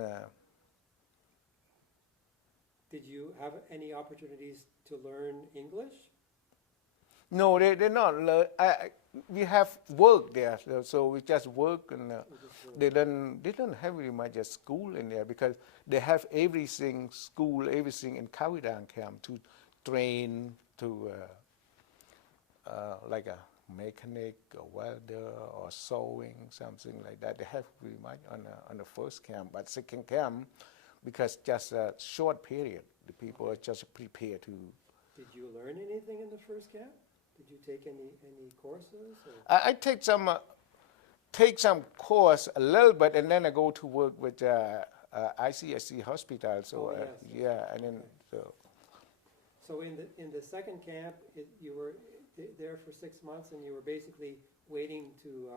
did you have any opportunities to learn English? no, they not learn. We have work there, so we just work, and they don't have very much a school in there because they have everything, school, everything in Kavidang camp to train to like mechanic or welder or sewing, something like that. They have pretty much on the first camp, but second camp, because just a short period, the people are just prepared to. Did you learn anything in the first camp? Did you take any courses? Or? I take some course a little bit, and then I go to work with ICSC hospital. So Oh, yes. yeah, and then Okay. so. So in the second camp, you were there for 6 months, and you were basically waiting to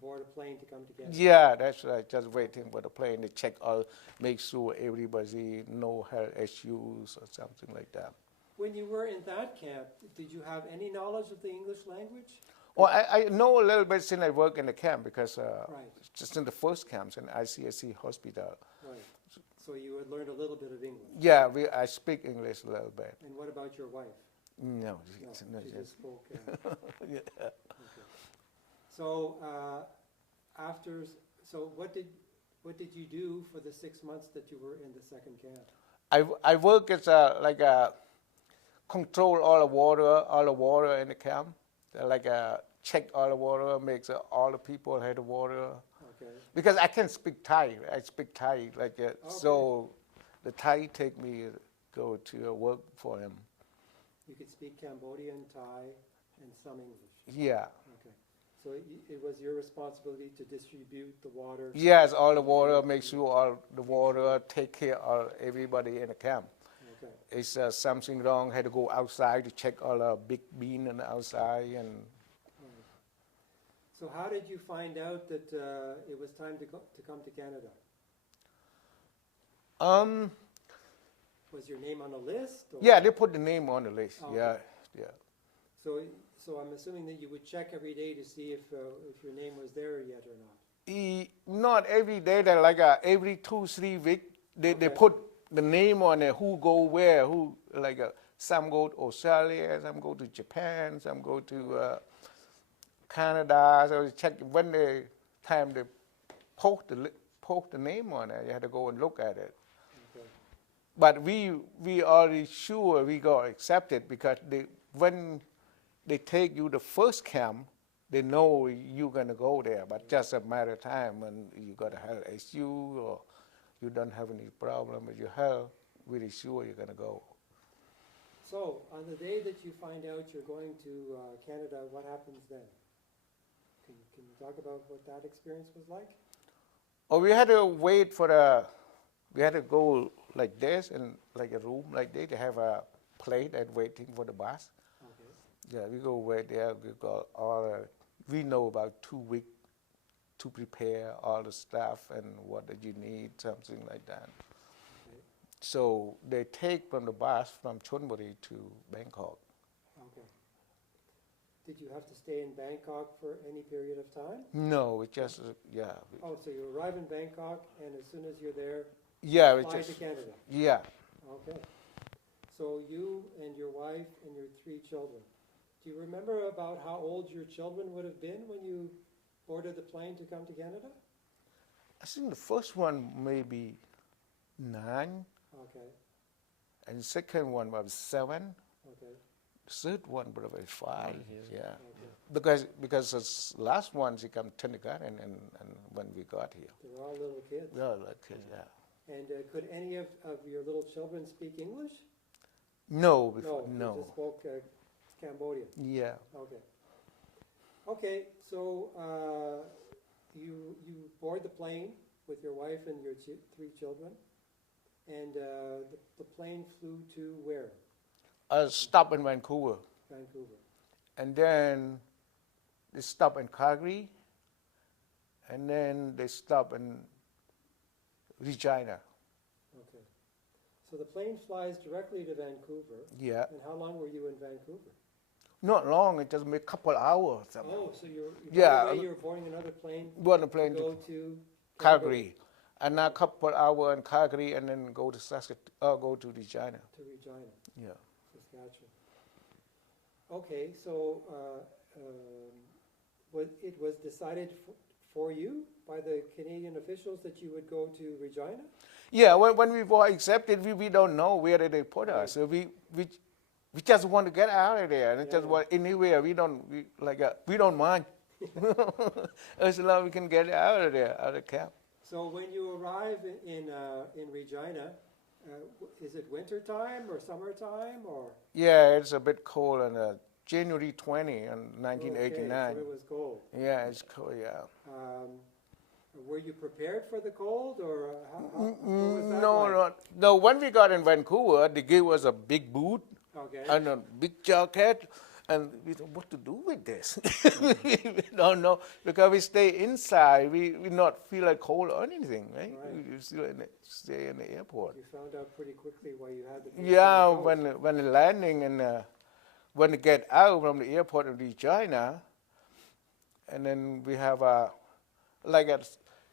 board a plane to come to Canada. Yeah, that's right. Just waiting for the plane to check all, make sure everybody no health issues or something like that. When you were in that camp, did you have any knowledge of the English language? Well, I know a little bit since I work in the camp because Right. just in the first camps in ICSC hospital. Right. So you had learned a little bit of English. Yeah, I speak English a little bit. And what about your wife? No, No, she just spoke. yeah. Okay. So what did you do for the 6 months that you were in the second camp? I work as like a control all the water in the camp. Like check all the water, make sure all the people had the water. Okay. Because I can speak Thai. I speak Thai, like so. The Thai take me go to work for him. You could speak Cambodian, Thai, and some English. Yeah. Okay. So it was your responsibility to distribute the water. Yes, all the water. Make sure all the water. Take care of everybody in the camp. Okay. Is something wrong? Had to go outside to check all the big bean on the outside and. Right. So how did you find out that it was time to come to Canada? Was your name on a list? Or? Yeah, they put the name on the list. Oh, Yeah, okay. yeah. So I'm assuming that you would check every day to see if your name was there yet or not. Not every day. That like every 2-3 weeks they Okay. put the name on it. Who go where? Who like some go to Australia, some go to Japan, some go to Canada. So they check when the time they post the name on it. You had to go and look at it. Okay. But we already sure we got accepted because when they take you the first camp, they know you're gonna go there. But just a matter of time when you got a health issue or you don't have any problem with your health, really sure you're gonna go. So on the day that you find out you're going to Canada, what happens then? Can you talk about what that experience was like? Oh, we had to wait we had to go like this in like a room like this. They have a plane and waiting for the bus. Okay. Yeah, we go wait there. We got we know about 2 weeks to prepare all the stuff and what that you need, something like that. Okay. So they take from the bus from Chonburi to Bangkok. Okay. Did you have to stay in Bangkok for any period of time? No, it just yeah. Oh, so you arrive in Bangkok, and as soon as you're there, Yeah, it fly just to Canada. yeah. Okay. So you and your wife and your 3 children. Do you remember about how old your children would have been when you boarded the plane to come to Canada? I think the first one maybe 9, Okay. and the second one was 7. Okay. The third one probably 5. Yeah, Okay. because the last one she come kindergarten and when we got here. They were all little kids. Yeah, like yeah. And could any of your little children speak English? No, No, before, they no. just spoke Cambodian. Yeah. Okay. Okay, so you board the plane with your wife and your 3 children, and the plane flew to where? Stop in Vancouver, Vancouver. and then they stop in Calgary, and then they stop in Regina. Okay. So the plane flies directly to Vancouver. Yeah. And how long were you in Vancouver? Not long. It just a couple hours. Oh, so Yeah. by the way, you were boarding another plane Board the to plane go to to Calgary, and now a couple hours in Calgary, and then go to go to Regina. To Regina, Yeah. Saskatchewan. Okay, so it was decided for you by the Canadian officials that you would go to Regina? Yeah, when we were accepted, we don't know where they put us. So we We just want to get out of there, and Yeah, just yeah. want anywhere. We don't mind. As long as we can get out of there, out of camp. So when you arrive in Regina, is it winter time or summertime or? Yeah, it's a bit cold on January 20 in Okay, 1989. so it was cold. Yeah, it's cold. Yeah. Were you prepared for the cold or what was that No, like? no. When we got in Vancouver, they gave us a big boot Okay. and a big jacket, and we thought, what to do with this? We don't know because we stay inside. We not feel like cold or anything, right? Right. We still stay in the airport. You found out pretty quickly why you had to be Yeah, on the coast. when the landing and when we get out from the airport of Regina, and then we have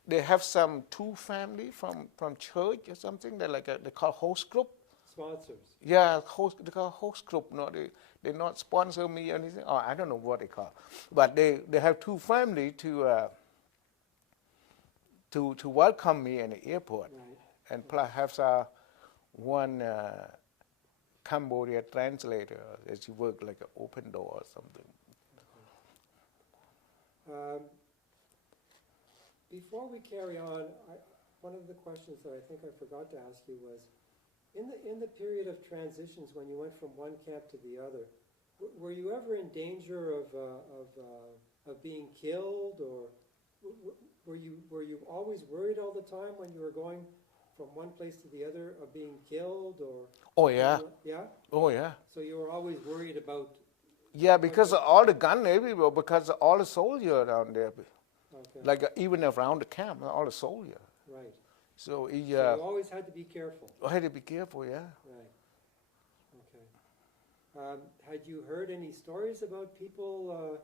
they have some two family from church or something. They call host group. Sponsors. Yeah, they call host group. No, they not sponsor me or anything. Oh, I don't know what they call, but they have two family to welcome me in the airport, Right. and plus have one Cambodia translator. She work like an open door or something. Before we carry on, one of the questions that I think I forgot to ask you was, in the period of transitions when you went from one camp to the other, were you ever in danger of being killed, or were you always worried all the time when you were going from one place to the other of being killed, or? Oh yeah, Yeah. oh yeah. So you were always worried about. Yeah, because of all the gun everywhere, because of all the soldier down there, Okay. like even around the camp, all the soldier. Right. So So you always had to be careful. I had to be careful. Yeah. Right. Okay. Had you heard any stories about people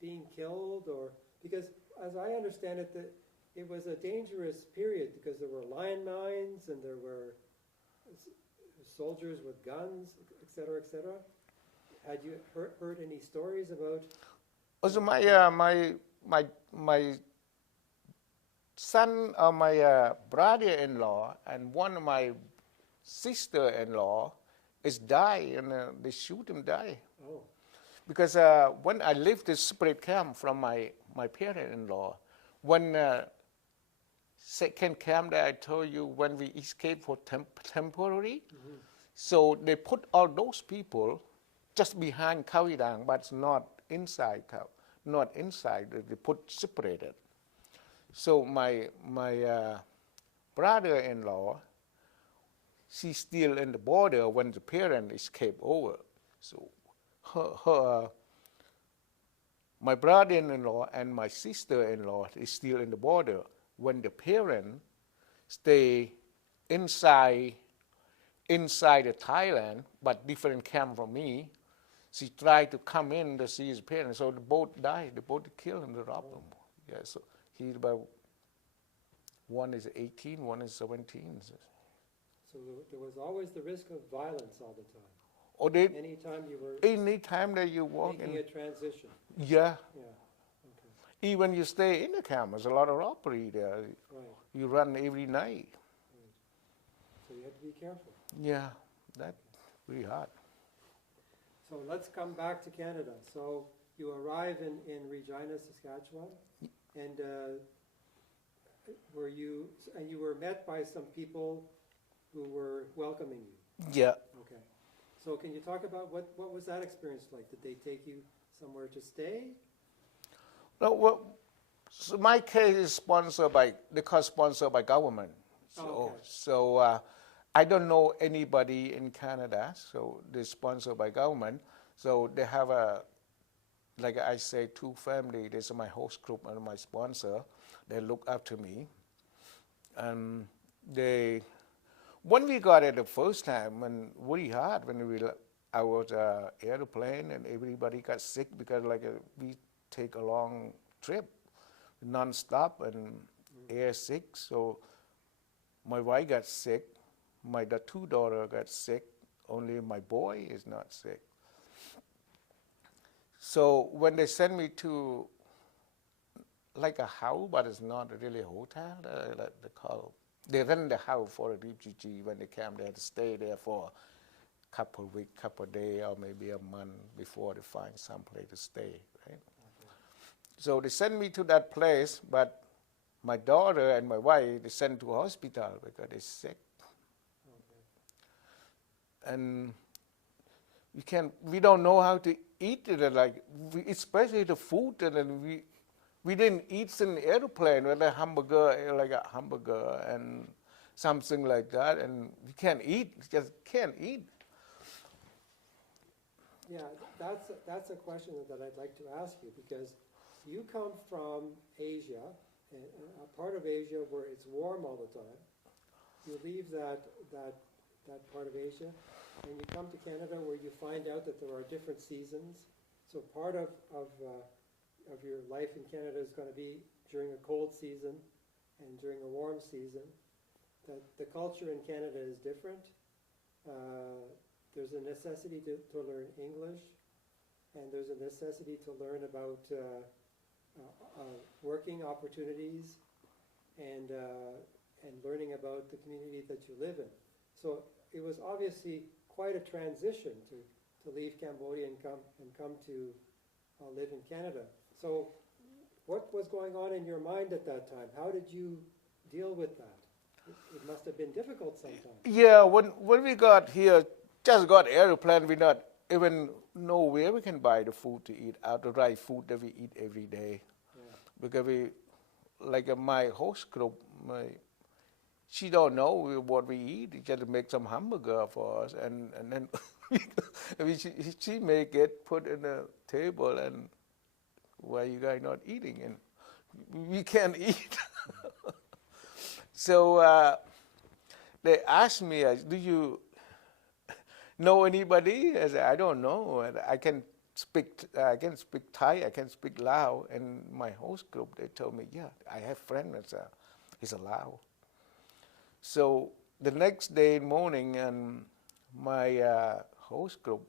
being killed, or because, as I understand it, that it was a dangerous period because there were landmines and there were soldiers with guns, et cetera, et cetera. Had you heard any stories about? Also, my son or my brother-in-law and one of my sister-in-law is die, and they shoot him die. Oh. Because when I left the separate camp from my parent-in-law, when second camp that I told you, when we escaped for temporary, so they put all those people just behind Khawidang, but not inside not inside. They put separated. So my brother-in-law, she's still in the border when the parent escaped over. So my brother-in-law and my sister-in-law is still in the border when the parent stay inside the Thailand, but different camp from me. She tried to come in to see his parents, so they both died. They both killed him, they robbed him. Yeah, so he's about, one is 18, one is 17. So there was always the risk of violence all the time. Or any time that you walk making in, a transition. yeah, Yeah. Okay. even you stay in the camp, there's a lot of robbery there. Right. You run every night. So you have to be careful. Yeah, that's really hard. So let's come back to Canada. So you arrive in Regina, Saskatchewan, and you were met by some people who were welcoming you. Yeah. Okay. So can you talk about what was that experience like? Did they take you somewhere to stay? No, well, so my case is sponsored by government. Oh, okay. So I don't know anybody in Canada, so they're sponsored by government. So they have like I say, two family. There's my host group and my sponsor. They look after me. And when we got it the first time, and very hard I was airplane and everybody got sick because we take a long trip, non-stop and air sick. So my wife got sick. The two daughters got sick. Only my boy is not sick. So when they sent me to like a house, but it's not really a hotel, they rent the house for a refugee when they came there to stay there for a couple week, couple day, or maybe a month before they find some place to stay, right? So they sent me to that place, but my daughter and my wife, they sent to hospital because they're sick. And we don't know how to eat it, and like, especially the food, and then we didn't eat in the airplane with a hamburger, like a hamburger and something like that, and we can't eat, just can't eat. Yeah, that's a question that I'd like to ask you, because you come from Asia, and a part of Asia where it's warm all the time. You leave that part of Asia, and you come to Canada where you find out that there are different seasons. So part of your life in Canada is going to be during a cold season and during a warm season. The culture in Canada is different. There's a necessity to learn English, and there's a necessity to learn about working opportunities and learning about the community that you live in. So it was obviously quite a transition to leave Cambodia and come to live in Canada. So what was going on in your mind at that time? How did you deal with that? It must have been difficult sometimes. Yeah, when we got here, just got airplane, we not even know where we can buy the food to eat, the right food that we eat every day. Yeah. Because like my host group, she don't know what we eat. She just make some hamburger for us, and then she make it, put in the table, and why you guys not eating? And we can't eat. So they asked me, do you know anybody? I said, I don't know. I can speak Thai, I can speak Lao. And my host group, they told me, yeah, I have a friend he's a Lao. So the next day morning, and my host group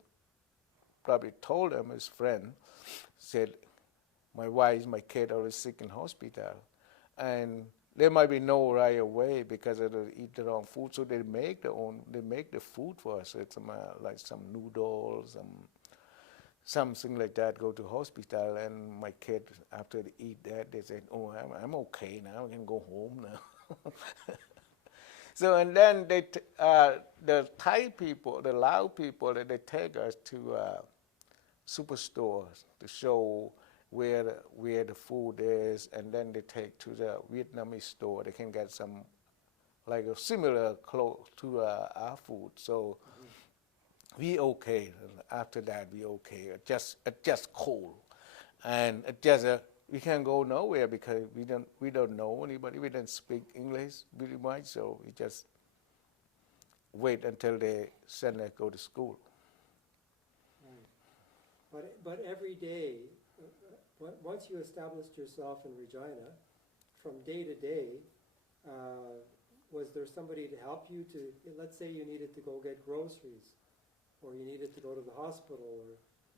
probably told him, his friend, said, my wife, my kid are sick in hospital. And they might be know right away because they eat their own food, so they make the food for us. It's like some noodles, something like that. Go to hospital, and my kid, after they eat that, they said, "Oh, I'm okay now. I can go home now." So and then the Thai people, the Lao people, they take us to superstores to show where the food is, and then they take to the Vietnamese store. They can get some like a similar clothes to our food. So we okay. After that, we okay. It's just cold, and it just we can't go nowhere because we don't know anybody. We don't speak English very much, so we just wait until they send us go to school. Right. But every day, once you established yourself in Regina, from day to day, was there somebody to help you to, let's say you needed to go get groceries, or you needed to go to the hospital, or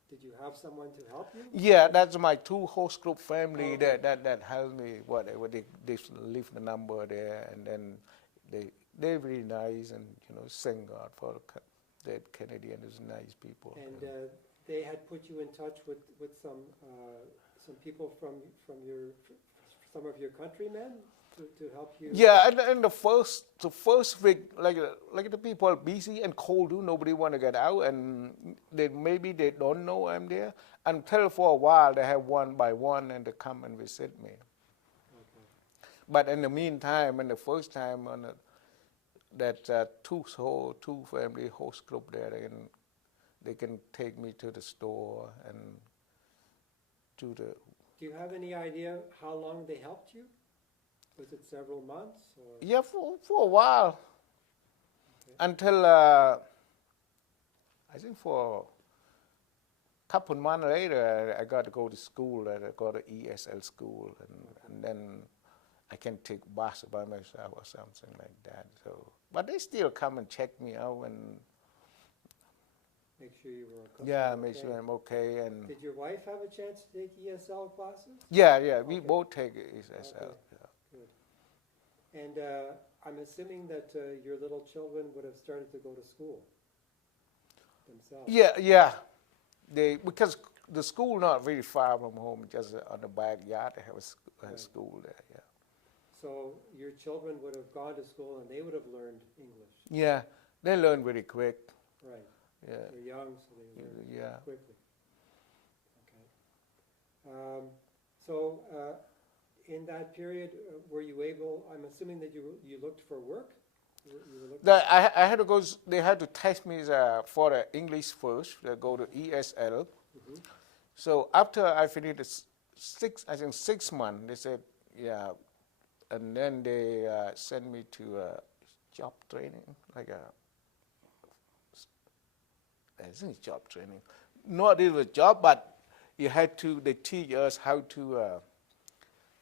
did you have someone to help you? Yeah, that's my two host group family okay. that helped me. Whatever they leave the number there, and then they're really nice, and thank God for that Canadian is nice people. And they had put you in touch with some people from some of your countrymen to help you. Yeah, and the first week, like the people are busy and cold, nobody want to get out, and maybe they don't know I'm there. Until for a while they have one by one and they come and visit me. Okay. But in the meantime, in the first time on that two family host group there, they can take me to the store and to the. Do you have any idea how long they helped you? Was it several months? Or? Yeah, for a while. Okay. Until I think for a couple of months later, I got to go to school, and I got to ESL school, and then I can take bus by myself or something like that. So, but they still come and check me out and make sure you were okay. Yeah, make sure I'm okay. And did your wife have a chance to take ESL classes? Yeah, we both take ESL. Okay. Yeah. Good. And I'm assuming that your little children would have started to go to school. themselves. Yeah. Because the school not very far from home, just on the backyard. They have a Right. school there. Yeah. So your children would have gone to school and they would have learned English. Yeah, they learn very quick. Right. Yeah. They're young, so they learn Yeah. quickly. Okay. So in that period, were you able? I'm assuming that you looked for work. You were looking. I had to go. They had to test me for the English first. They go to ESL. Mhm. So after I finished I think 6 months, they said, yeah, and then they sent me to job training, like I think it's job training. Not really a job, but they teach us how to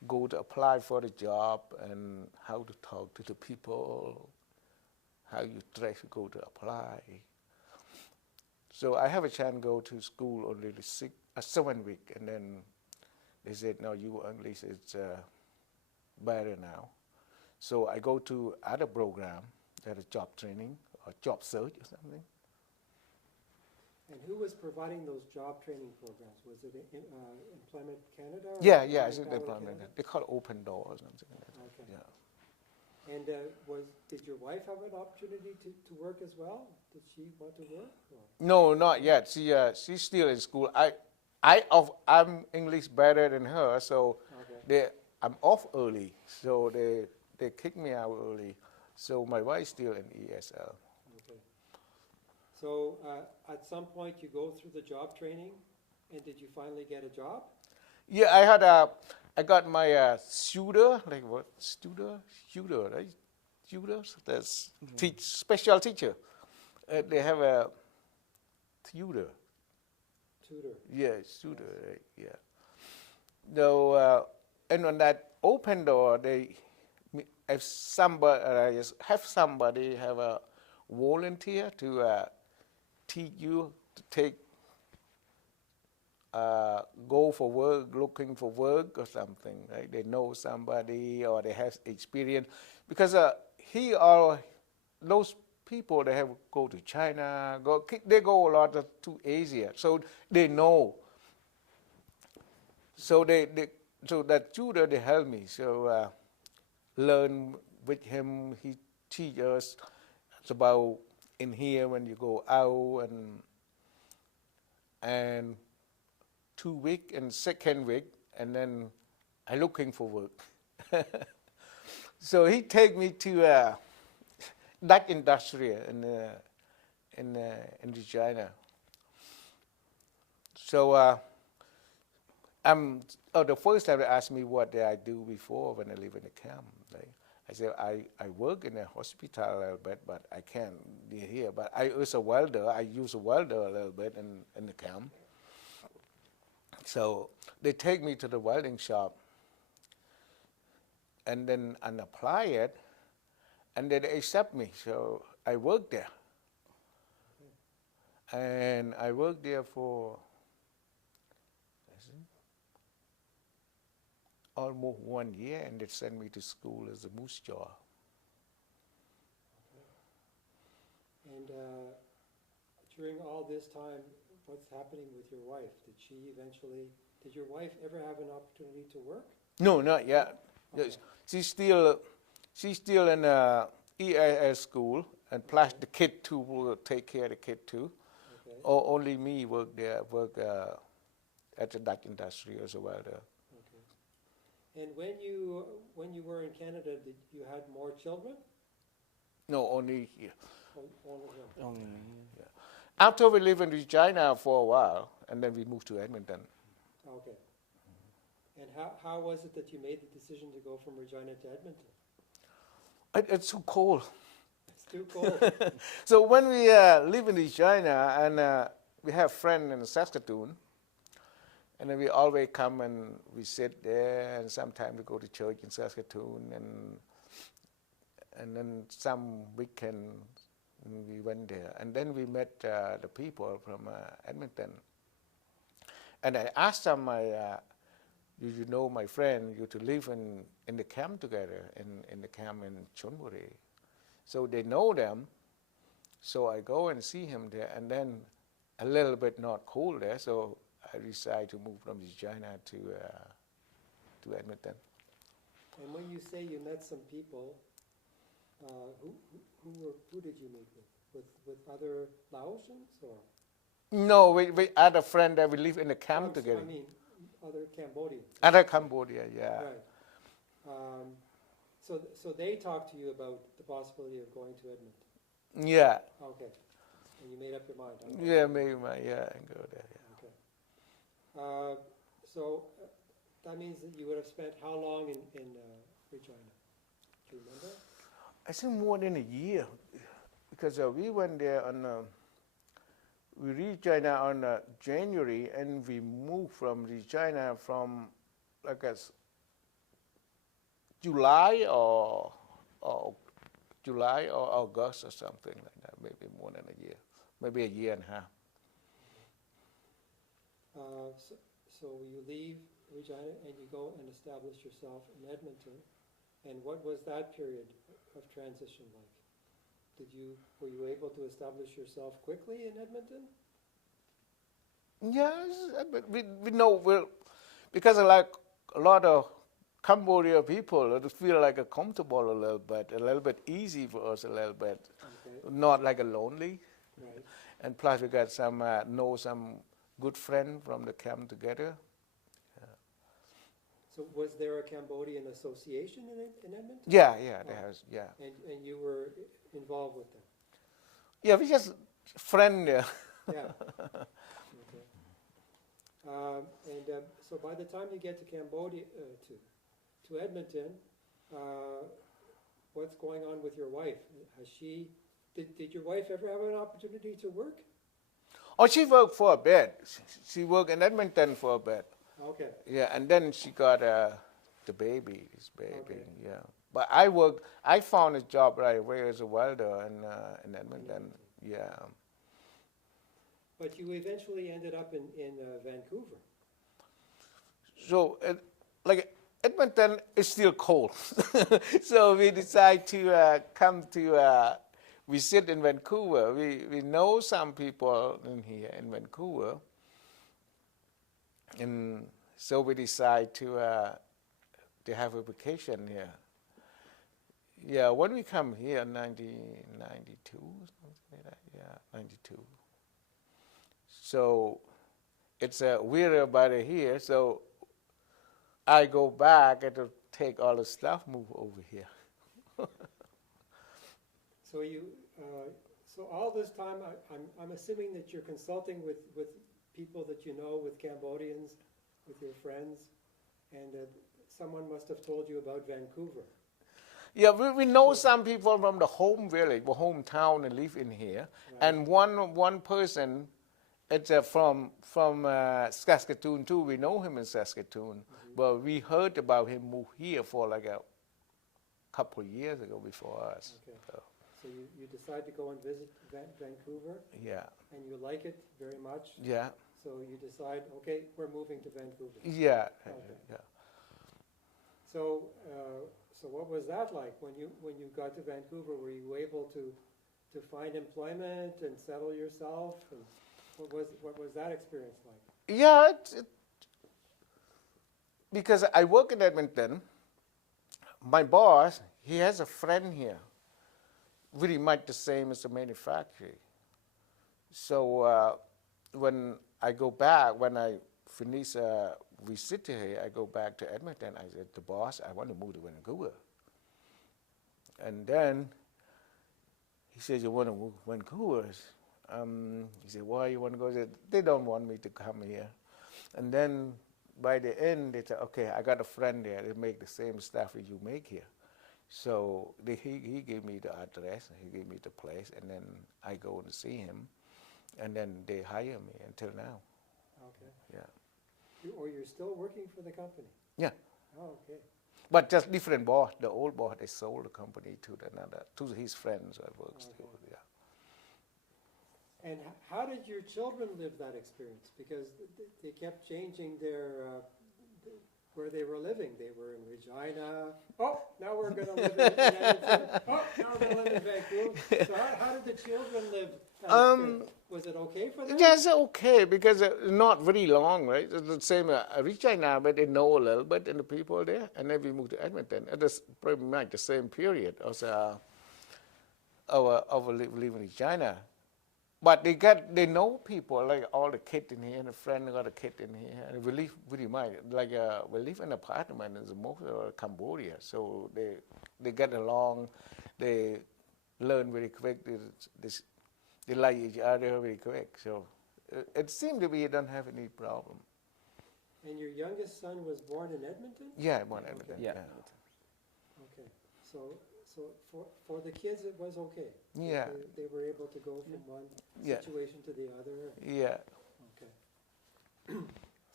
go to apply for the job and how to talk to the people, how you try to go to apply. So I have a chance to go to school only 7 weeks, and then they said, no, you English is better now. So I go to other program, that is job training or job search or something. And who was providing those job training programs? Was it Employment Canada? Or Yeah, it's Power employment. Canada? They call it open door or something like that. Okay. Yeah. And did your wife have an opportunity to work as well? Did she want to work? Or? No, not yet. She's still in school. I'm English better than her, so Okay. I'm off early. So they kick me out early. So my wife's still in ESL. Okay. So at some point you go through the job training, and did you finally get a job? Yeah, I got my tutor, like what? Tutor, right? Tutors, that's special teacher. They have a tutor. Tutor. Yeah, tutor, right? Yeah. So, and on that open door, have somebody have a volunteer to teach you to go for work, looking for work or something, right? They know somebody or they have experience. Because those people, they have go to China, they go a lot to Asia, so they know. So so that tutor, they help me. So learn with him, he teach us about in here when you go out and 2 week and second week, and then I looking for work. So he take me to Dutch industry in Regina. So the first time they asked me what did I do before when I live in the camp. I said I work in a hospital a little bit, but I can't be here. But I was a welder. I use a welder a little bit in the camp. So they take me to the welding shop, and then I apply it, and then they accept me. So I work there, and I worked there for almost 1 year, and they sent me to school as a moose jaw. And during all this time, what's happening with your wife? Did your wife ever have an opportunity to work? No, not yet. Okay. She's still in EIS school, and plus the kid too will take care of the kid too. Okay. Only me work at the Dutch industry as a welder. Okay. And when you were in Canada, did you had more children? No, only here. Only one. Only After we lived in Regina for a while, and then we moved to Edmonton. Okay. And how was it that you made the decision to go from Regina to Edmonton? It's too cold. It's too cold. So when we live in Regina, and we have friends in Saskatoon, and then we always come and we sit there, and sometimes we go to church in Saskatoon, and then some weekend we went there, and then we met the people from Edmonton, and I asked them, you know my friend, you to live in the camp together, in the camp in Chonburi. So they know them, so I go and see him there, and then a little bit not cool there, so I decided to move from Regina to Edmonton. And when you say you met some people, who did you meet with? With other Laotians or? No, we had a friend that we live in a camp I together. mean, other Cambodians. Other Cambodia, yeah. Right. So they talked to you about the possibility of going to Edmonton. Yeah, Okay. And you made up your mind. Huh? yeah, maybe, and go there, yeah. Okay. So that means that you would have spent how long in Regina? Do you remember? I think more than a year, because we went there on, we reached China on January, and we moved from Regina from, I guess, July or August or something like that, maybe more than a year, maybe a year and a half. So you leave Regina and you go and establish yourself in Edmonton. And what was that period of transition like? Were you able to establish yourself quickly in Edmonton? Yes, but we know, because like a lot of Cambodia people, it feel like comfortable a little bit easy for us a little bit, Okay. not like a lonely. Right. And plus we got some good friend from the camp together. So was there a Cambodian association in Edmonton? Yeah, there Oh. has, yeah. And you were involved with them? Yeah, we just friend there. Yeah. Okay. So by the time you get to Cambodia, to Edmonton, what's going on with your wife? Did your wife ever have an opportunity to work? Oh, she worked for a bit. She worked in Edmonton for a bit. Okay. Yeah, and then she got this baby, Okay. yeah. But I found a job right away as a welder in Edmonton, yeah. But you eventually ended up in Vancouver. So, like, Edmonton is still cold. So we decided to come to visit in Vancouver. We know some people in here in Vancouver. And so we decided to have a vacation here. Yeah, when we come here in 1992, something like that. Yeah, 92. So it's weirder about it here. So I go back and to take all the stuff, move over here. So so all this time, I'm assuming that you're consulting with people that you know, with Cambodians, with your friends, and someone must have told you about Vancouver. Yeah, we know some people from the home village, or hometown, and live in here. Right. And one person, it's from Saskatoon too. We know him in Saskatoon, but we heard about him move here for like a couple of years ago before us. Okay. So you decide to go and visit Vancouver, Yeah, and you like it very much. yeah, So you decide, okay, we're moving to Vancouver. yeah, Okay. yeah. So what was that like when you got to Vancouver? Were you able to find employment and settle yourself? And what was that experience like? Yeah, because I work in Edmonton. My boss, he has a friend here, very much the same as the manufacturer. So when I go back, when I finish visit here, I go back to Edmonton. I said, the boss, I want to move to Vancouver. And then he says, you want to move to Vancouver? He said, why you want to go there? They don't want me to come here. And then by the end, they said, okay, I got a friend there. They make the same stuff that you make here. So he gave me the address, he gave me the place, and then I go and see him. And then they hire me until now. Okay. Yeah. You're still working for the company? Yeah. Oh, okay. But just different boss. The old boss, they sold the company to his friends that work still. Okay. Yeah. And how did your children live that experience? Because they kept changing where they were living. They were in Regina. Oh, now we're going to live in Edmonton. Oh, now we're going to live in Vancouver. So how did the children live experience? Was it okay for them? Yes, okay, because not very long, right? It's the same. I reach China, but they know a little bit, and the people there, and then we moved to Edmonton. It is pretty much the same period as our living in China. But they know people, like all the kids in here, and a friend got a kid in here, and we live pretty much like we live in an apartment in the most of Cambodia, so they get along, they learn very quick, they like each other very quick, so it seemed to be you don't have any problem. And your youngest son was born in Edmonton? Yeah, one Edmonton. Yeah. Okay, so for the kids it was okay? Yeah. They were able to go from one Yeah. situation to the other? Yeah. Okay.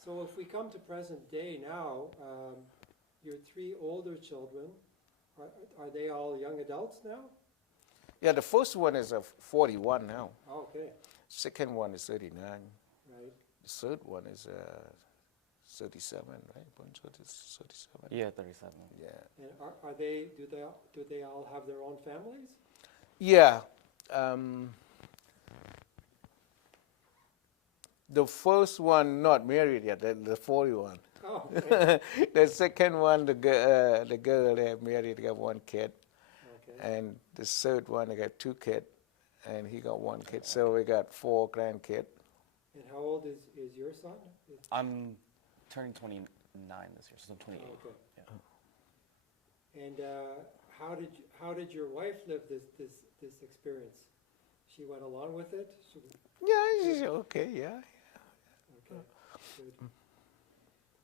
So if we come to present day now, your three older children, are they all young adults now? Yeah, the first one is 41 now. Oh, okay, Second one is 39. right. The third one is 37, right? One third is 37. Yeah, 37. Yeah. And do they all have their own families? Yeah. The first one not married yet, the 41. Oh, okay. The second one, the girl they have married, got one kid. Okay. And the third one, I got two kids, and he got one kid. So we got 4 grandkids. And how old is your son? I'm turning 29 this year, so I'm 28. Okay. Yeah. And how did your wife live this experience? She went along with it? Yeah, she's okay, yeah. Okay,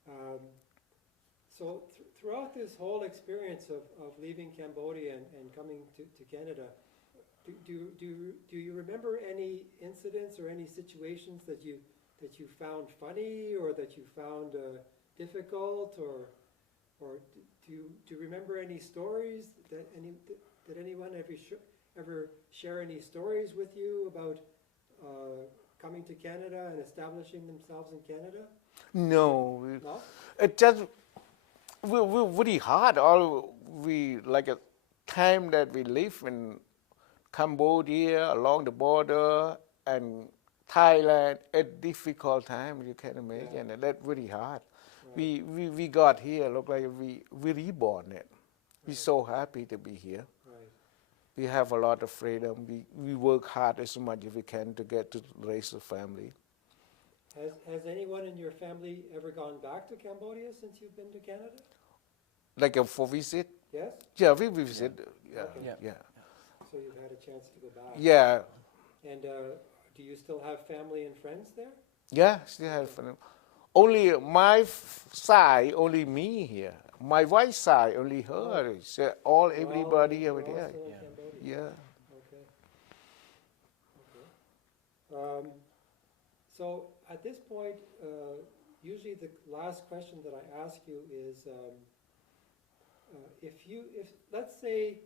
good. So throughout this whole experience of leaving Cambodia and coming to Canada, do you remember any incidents or any situations that you found funny or that you found difficult, or do you remember any stories did anyone ever share any stories with you about coming to Canada and establishing themselves in Canada? No, No? it just we very hard. We like a time that we live in Cambodia along the border and Thailand. A difficult time, you can imagine. Yeah. That's very hard. Right. We got here. Look like we reborn it. We're so happy to be here. Right. We have a lot of freedom. We work hard as much as we can to get to raise a family. Has anyone in your family ever gone back to Cambodia since you've been to Canada? Like for visit? Yes? Yeah, we visit. Yeah, Okay. yeah, yeah. So you've had a chance to go back. Yeah, And do you still have family and friends there? yeah. Still have fun. Only my side, only me here. My wife's side, only her. It's, everybody They're over all there. still in Yeah. Cambodia? Yeah. Okay. Okay. So at this point, usually the last question that I ask you is, if let's say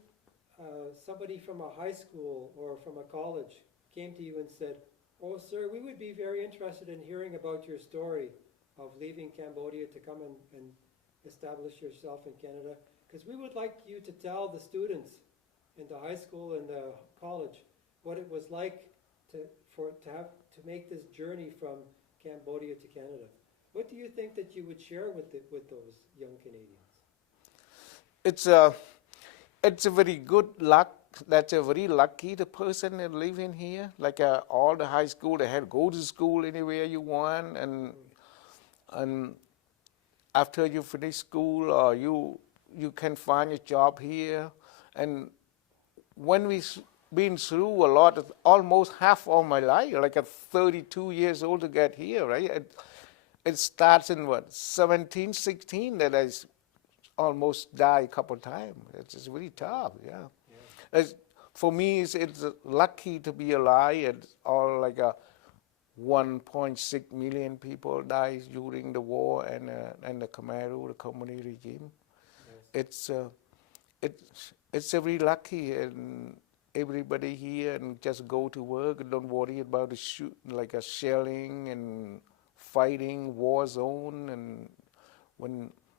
somebody from a high school or from a college came to you and said, "Oh, sir, we would be very interested in hearing about your story of leaving Cambodia to come and establish yourself in Canada, because we would like you to tell the students in the high school and the college what it was like to make this journey from Cambodia to Canada." What do you think that you would share with those young Canadians? It's a very good luck. That's a very lucky the person that live in here. Like all the high school, they have go to school anywhere you want, and after you finish school, or you can find a job here. And when we've been through a lot, almost half of my life, like at 32 years old to get here, right? It starts in 17, 16 that I almost die a couple times. It's really tough, yeah. For me, it's lucky to be alive. It's all like 1.6 million people died during the war and the Khmer Rouge, the communist regime. Yes. It's very lucky, and everybody here and just go to work and don't worry about the shelling and fighting, war zone. And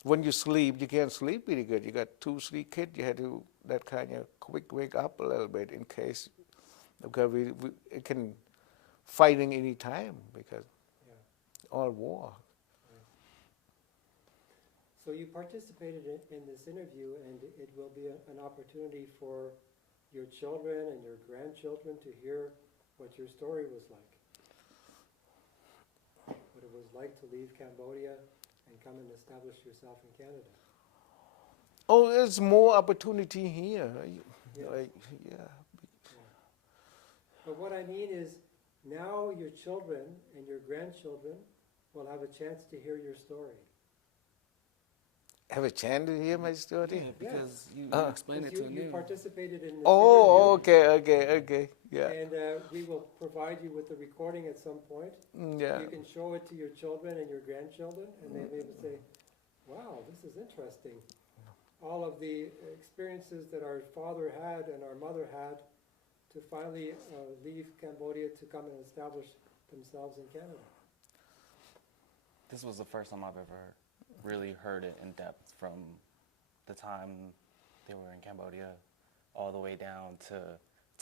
when you sleep, you can't sleep really good. You got 2, 3 kids, you had to that kind of quick wake up a little bit in case because we it can fighting any time because Yeah. all war. So you participated in this interview, and it will be an opportunity for your children and your grandchildren to hear what your story was like. What it was like to leave Cambodia and come and establish yourself in Canada. Oh, there's more opportunity here. Yes. Like, yeah. But what I mean is, now your children and your grandchildren will have a chance to hear your story. Have a chance to hear my story? Yeah, because you explained it Because to you them. participated in this Oh, interview. okay, yeah. And we will provide you with the recording at some point. Yeah. You can show it to your children and your grandchildren, and they'll be able to say, wow, this is interesting. All of the experiences that our father had and our mother had to finally leave Cambodia to come and establish themselves in Canada. This was the first time I've ever really heard it in depth, from the time they were in Cambodia all the way down to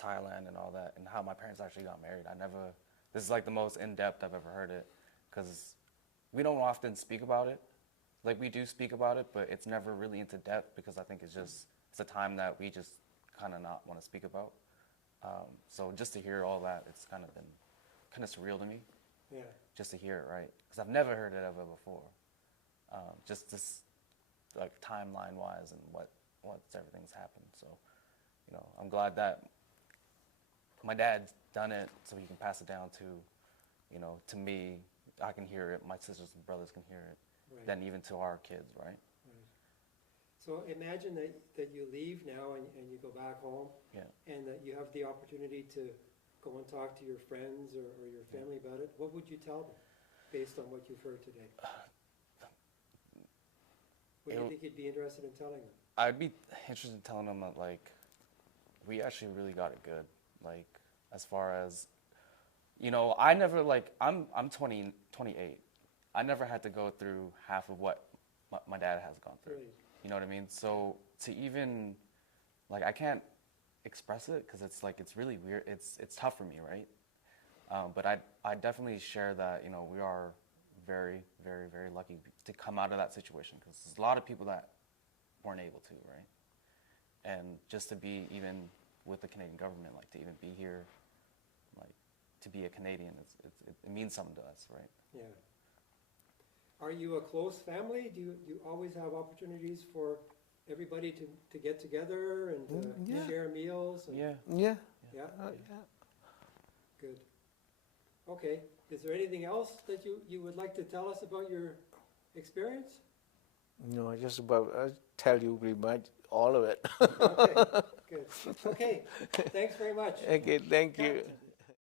Thailand and all that, and how my parents actually got married. This is like the most in-depth I've ever heard it, because we don't often speak about it. Like, we do speak about it, but it's never really into depth, because I think it's a time that we just kind of not want to speak about. So just to hear all that, it's kind of been kind of surreal to me. Yeah. Just to hear it, right? Because I've never heard it ever before. Just this, like, timeline-wise and what's everything's happened. So, you know, I'm glad that my dad's done it, so he can pass it down to, you know, to me. I can hear it. My sisters and brothers can hear it. Right. Then even to our kids, right? Right. So imagine that you leave now and you go back home, Yeah. and that you have the opportunity to go and talk to your friends or your family about it. What would you tell them based on what you've heard today? What do you think you'd be interested in telling them? I'd be interested in telling them that, like, we actually really got it good. Like, as far as, you know, I never, like, I'm 28. I never had to go through half of what my dad has gone through. Right. You know what I mean? So to even, like, I can't express it because it's like, it's really weird. It's tough for me, right? But I definitely share that, you know, we are very, very, very lucky to come out of that situation, because there's a lot of people that weren't able to, right? And just to be even with the Canadian government, like, to even be here, like, to be a Canadian, it means something to us, right? Yeah. Are you a close family? Do you always have opportunities for everybody to get together and Yeah. share meals? And Yeah. Yeah. Yeah? Yeah. Good. Okay. Is there anything else that you would like to tell us about your experience? No, just about I tell you pretty much all of it. Okay. Good. Okay. Thanks very much. Okay, thank you.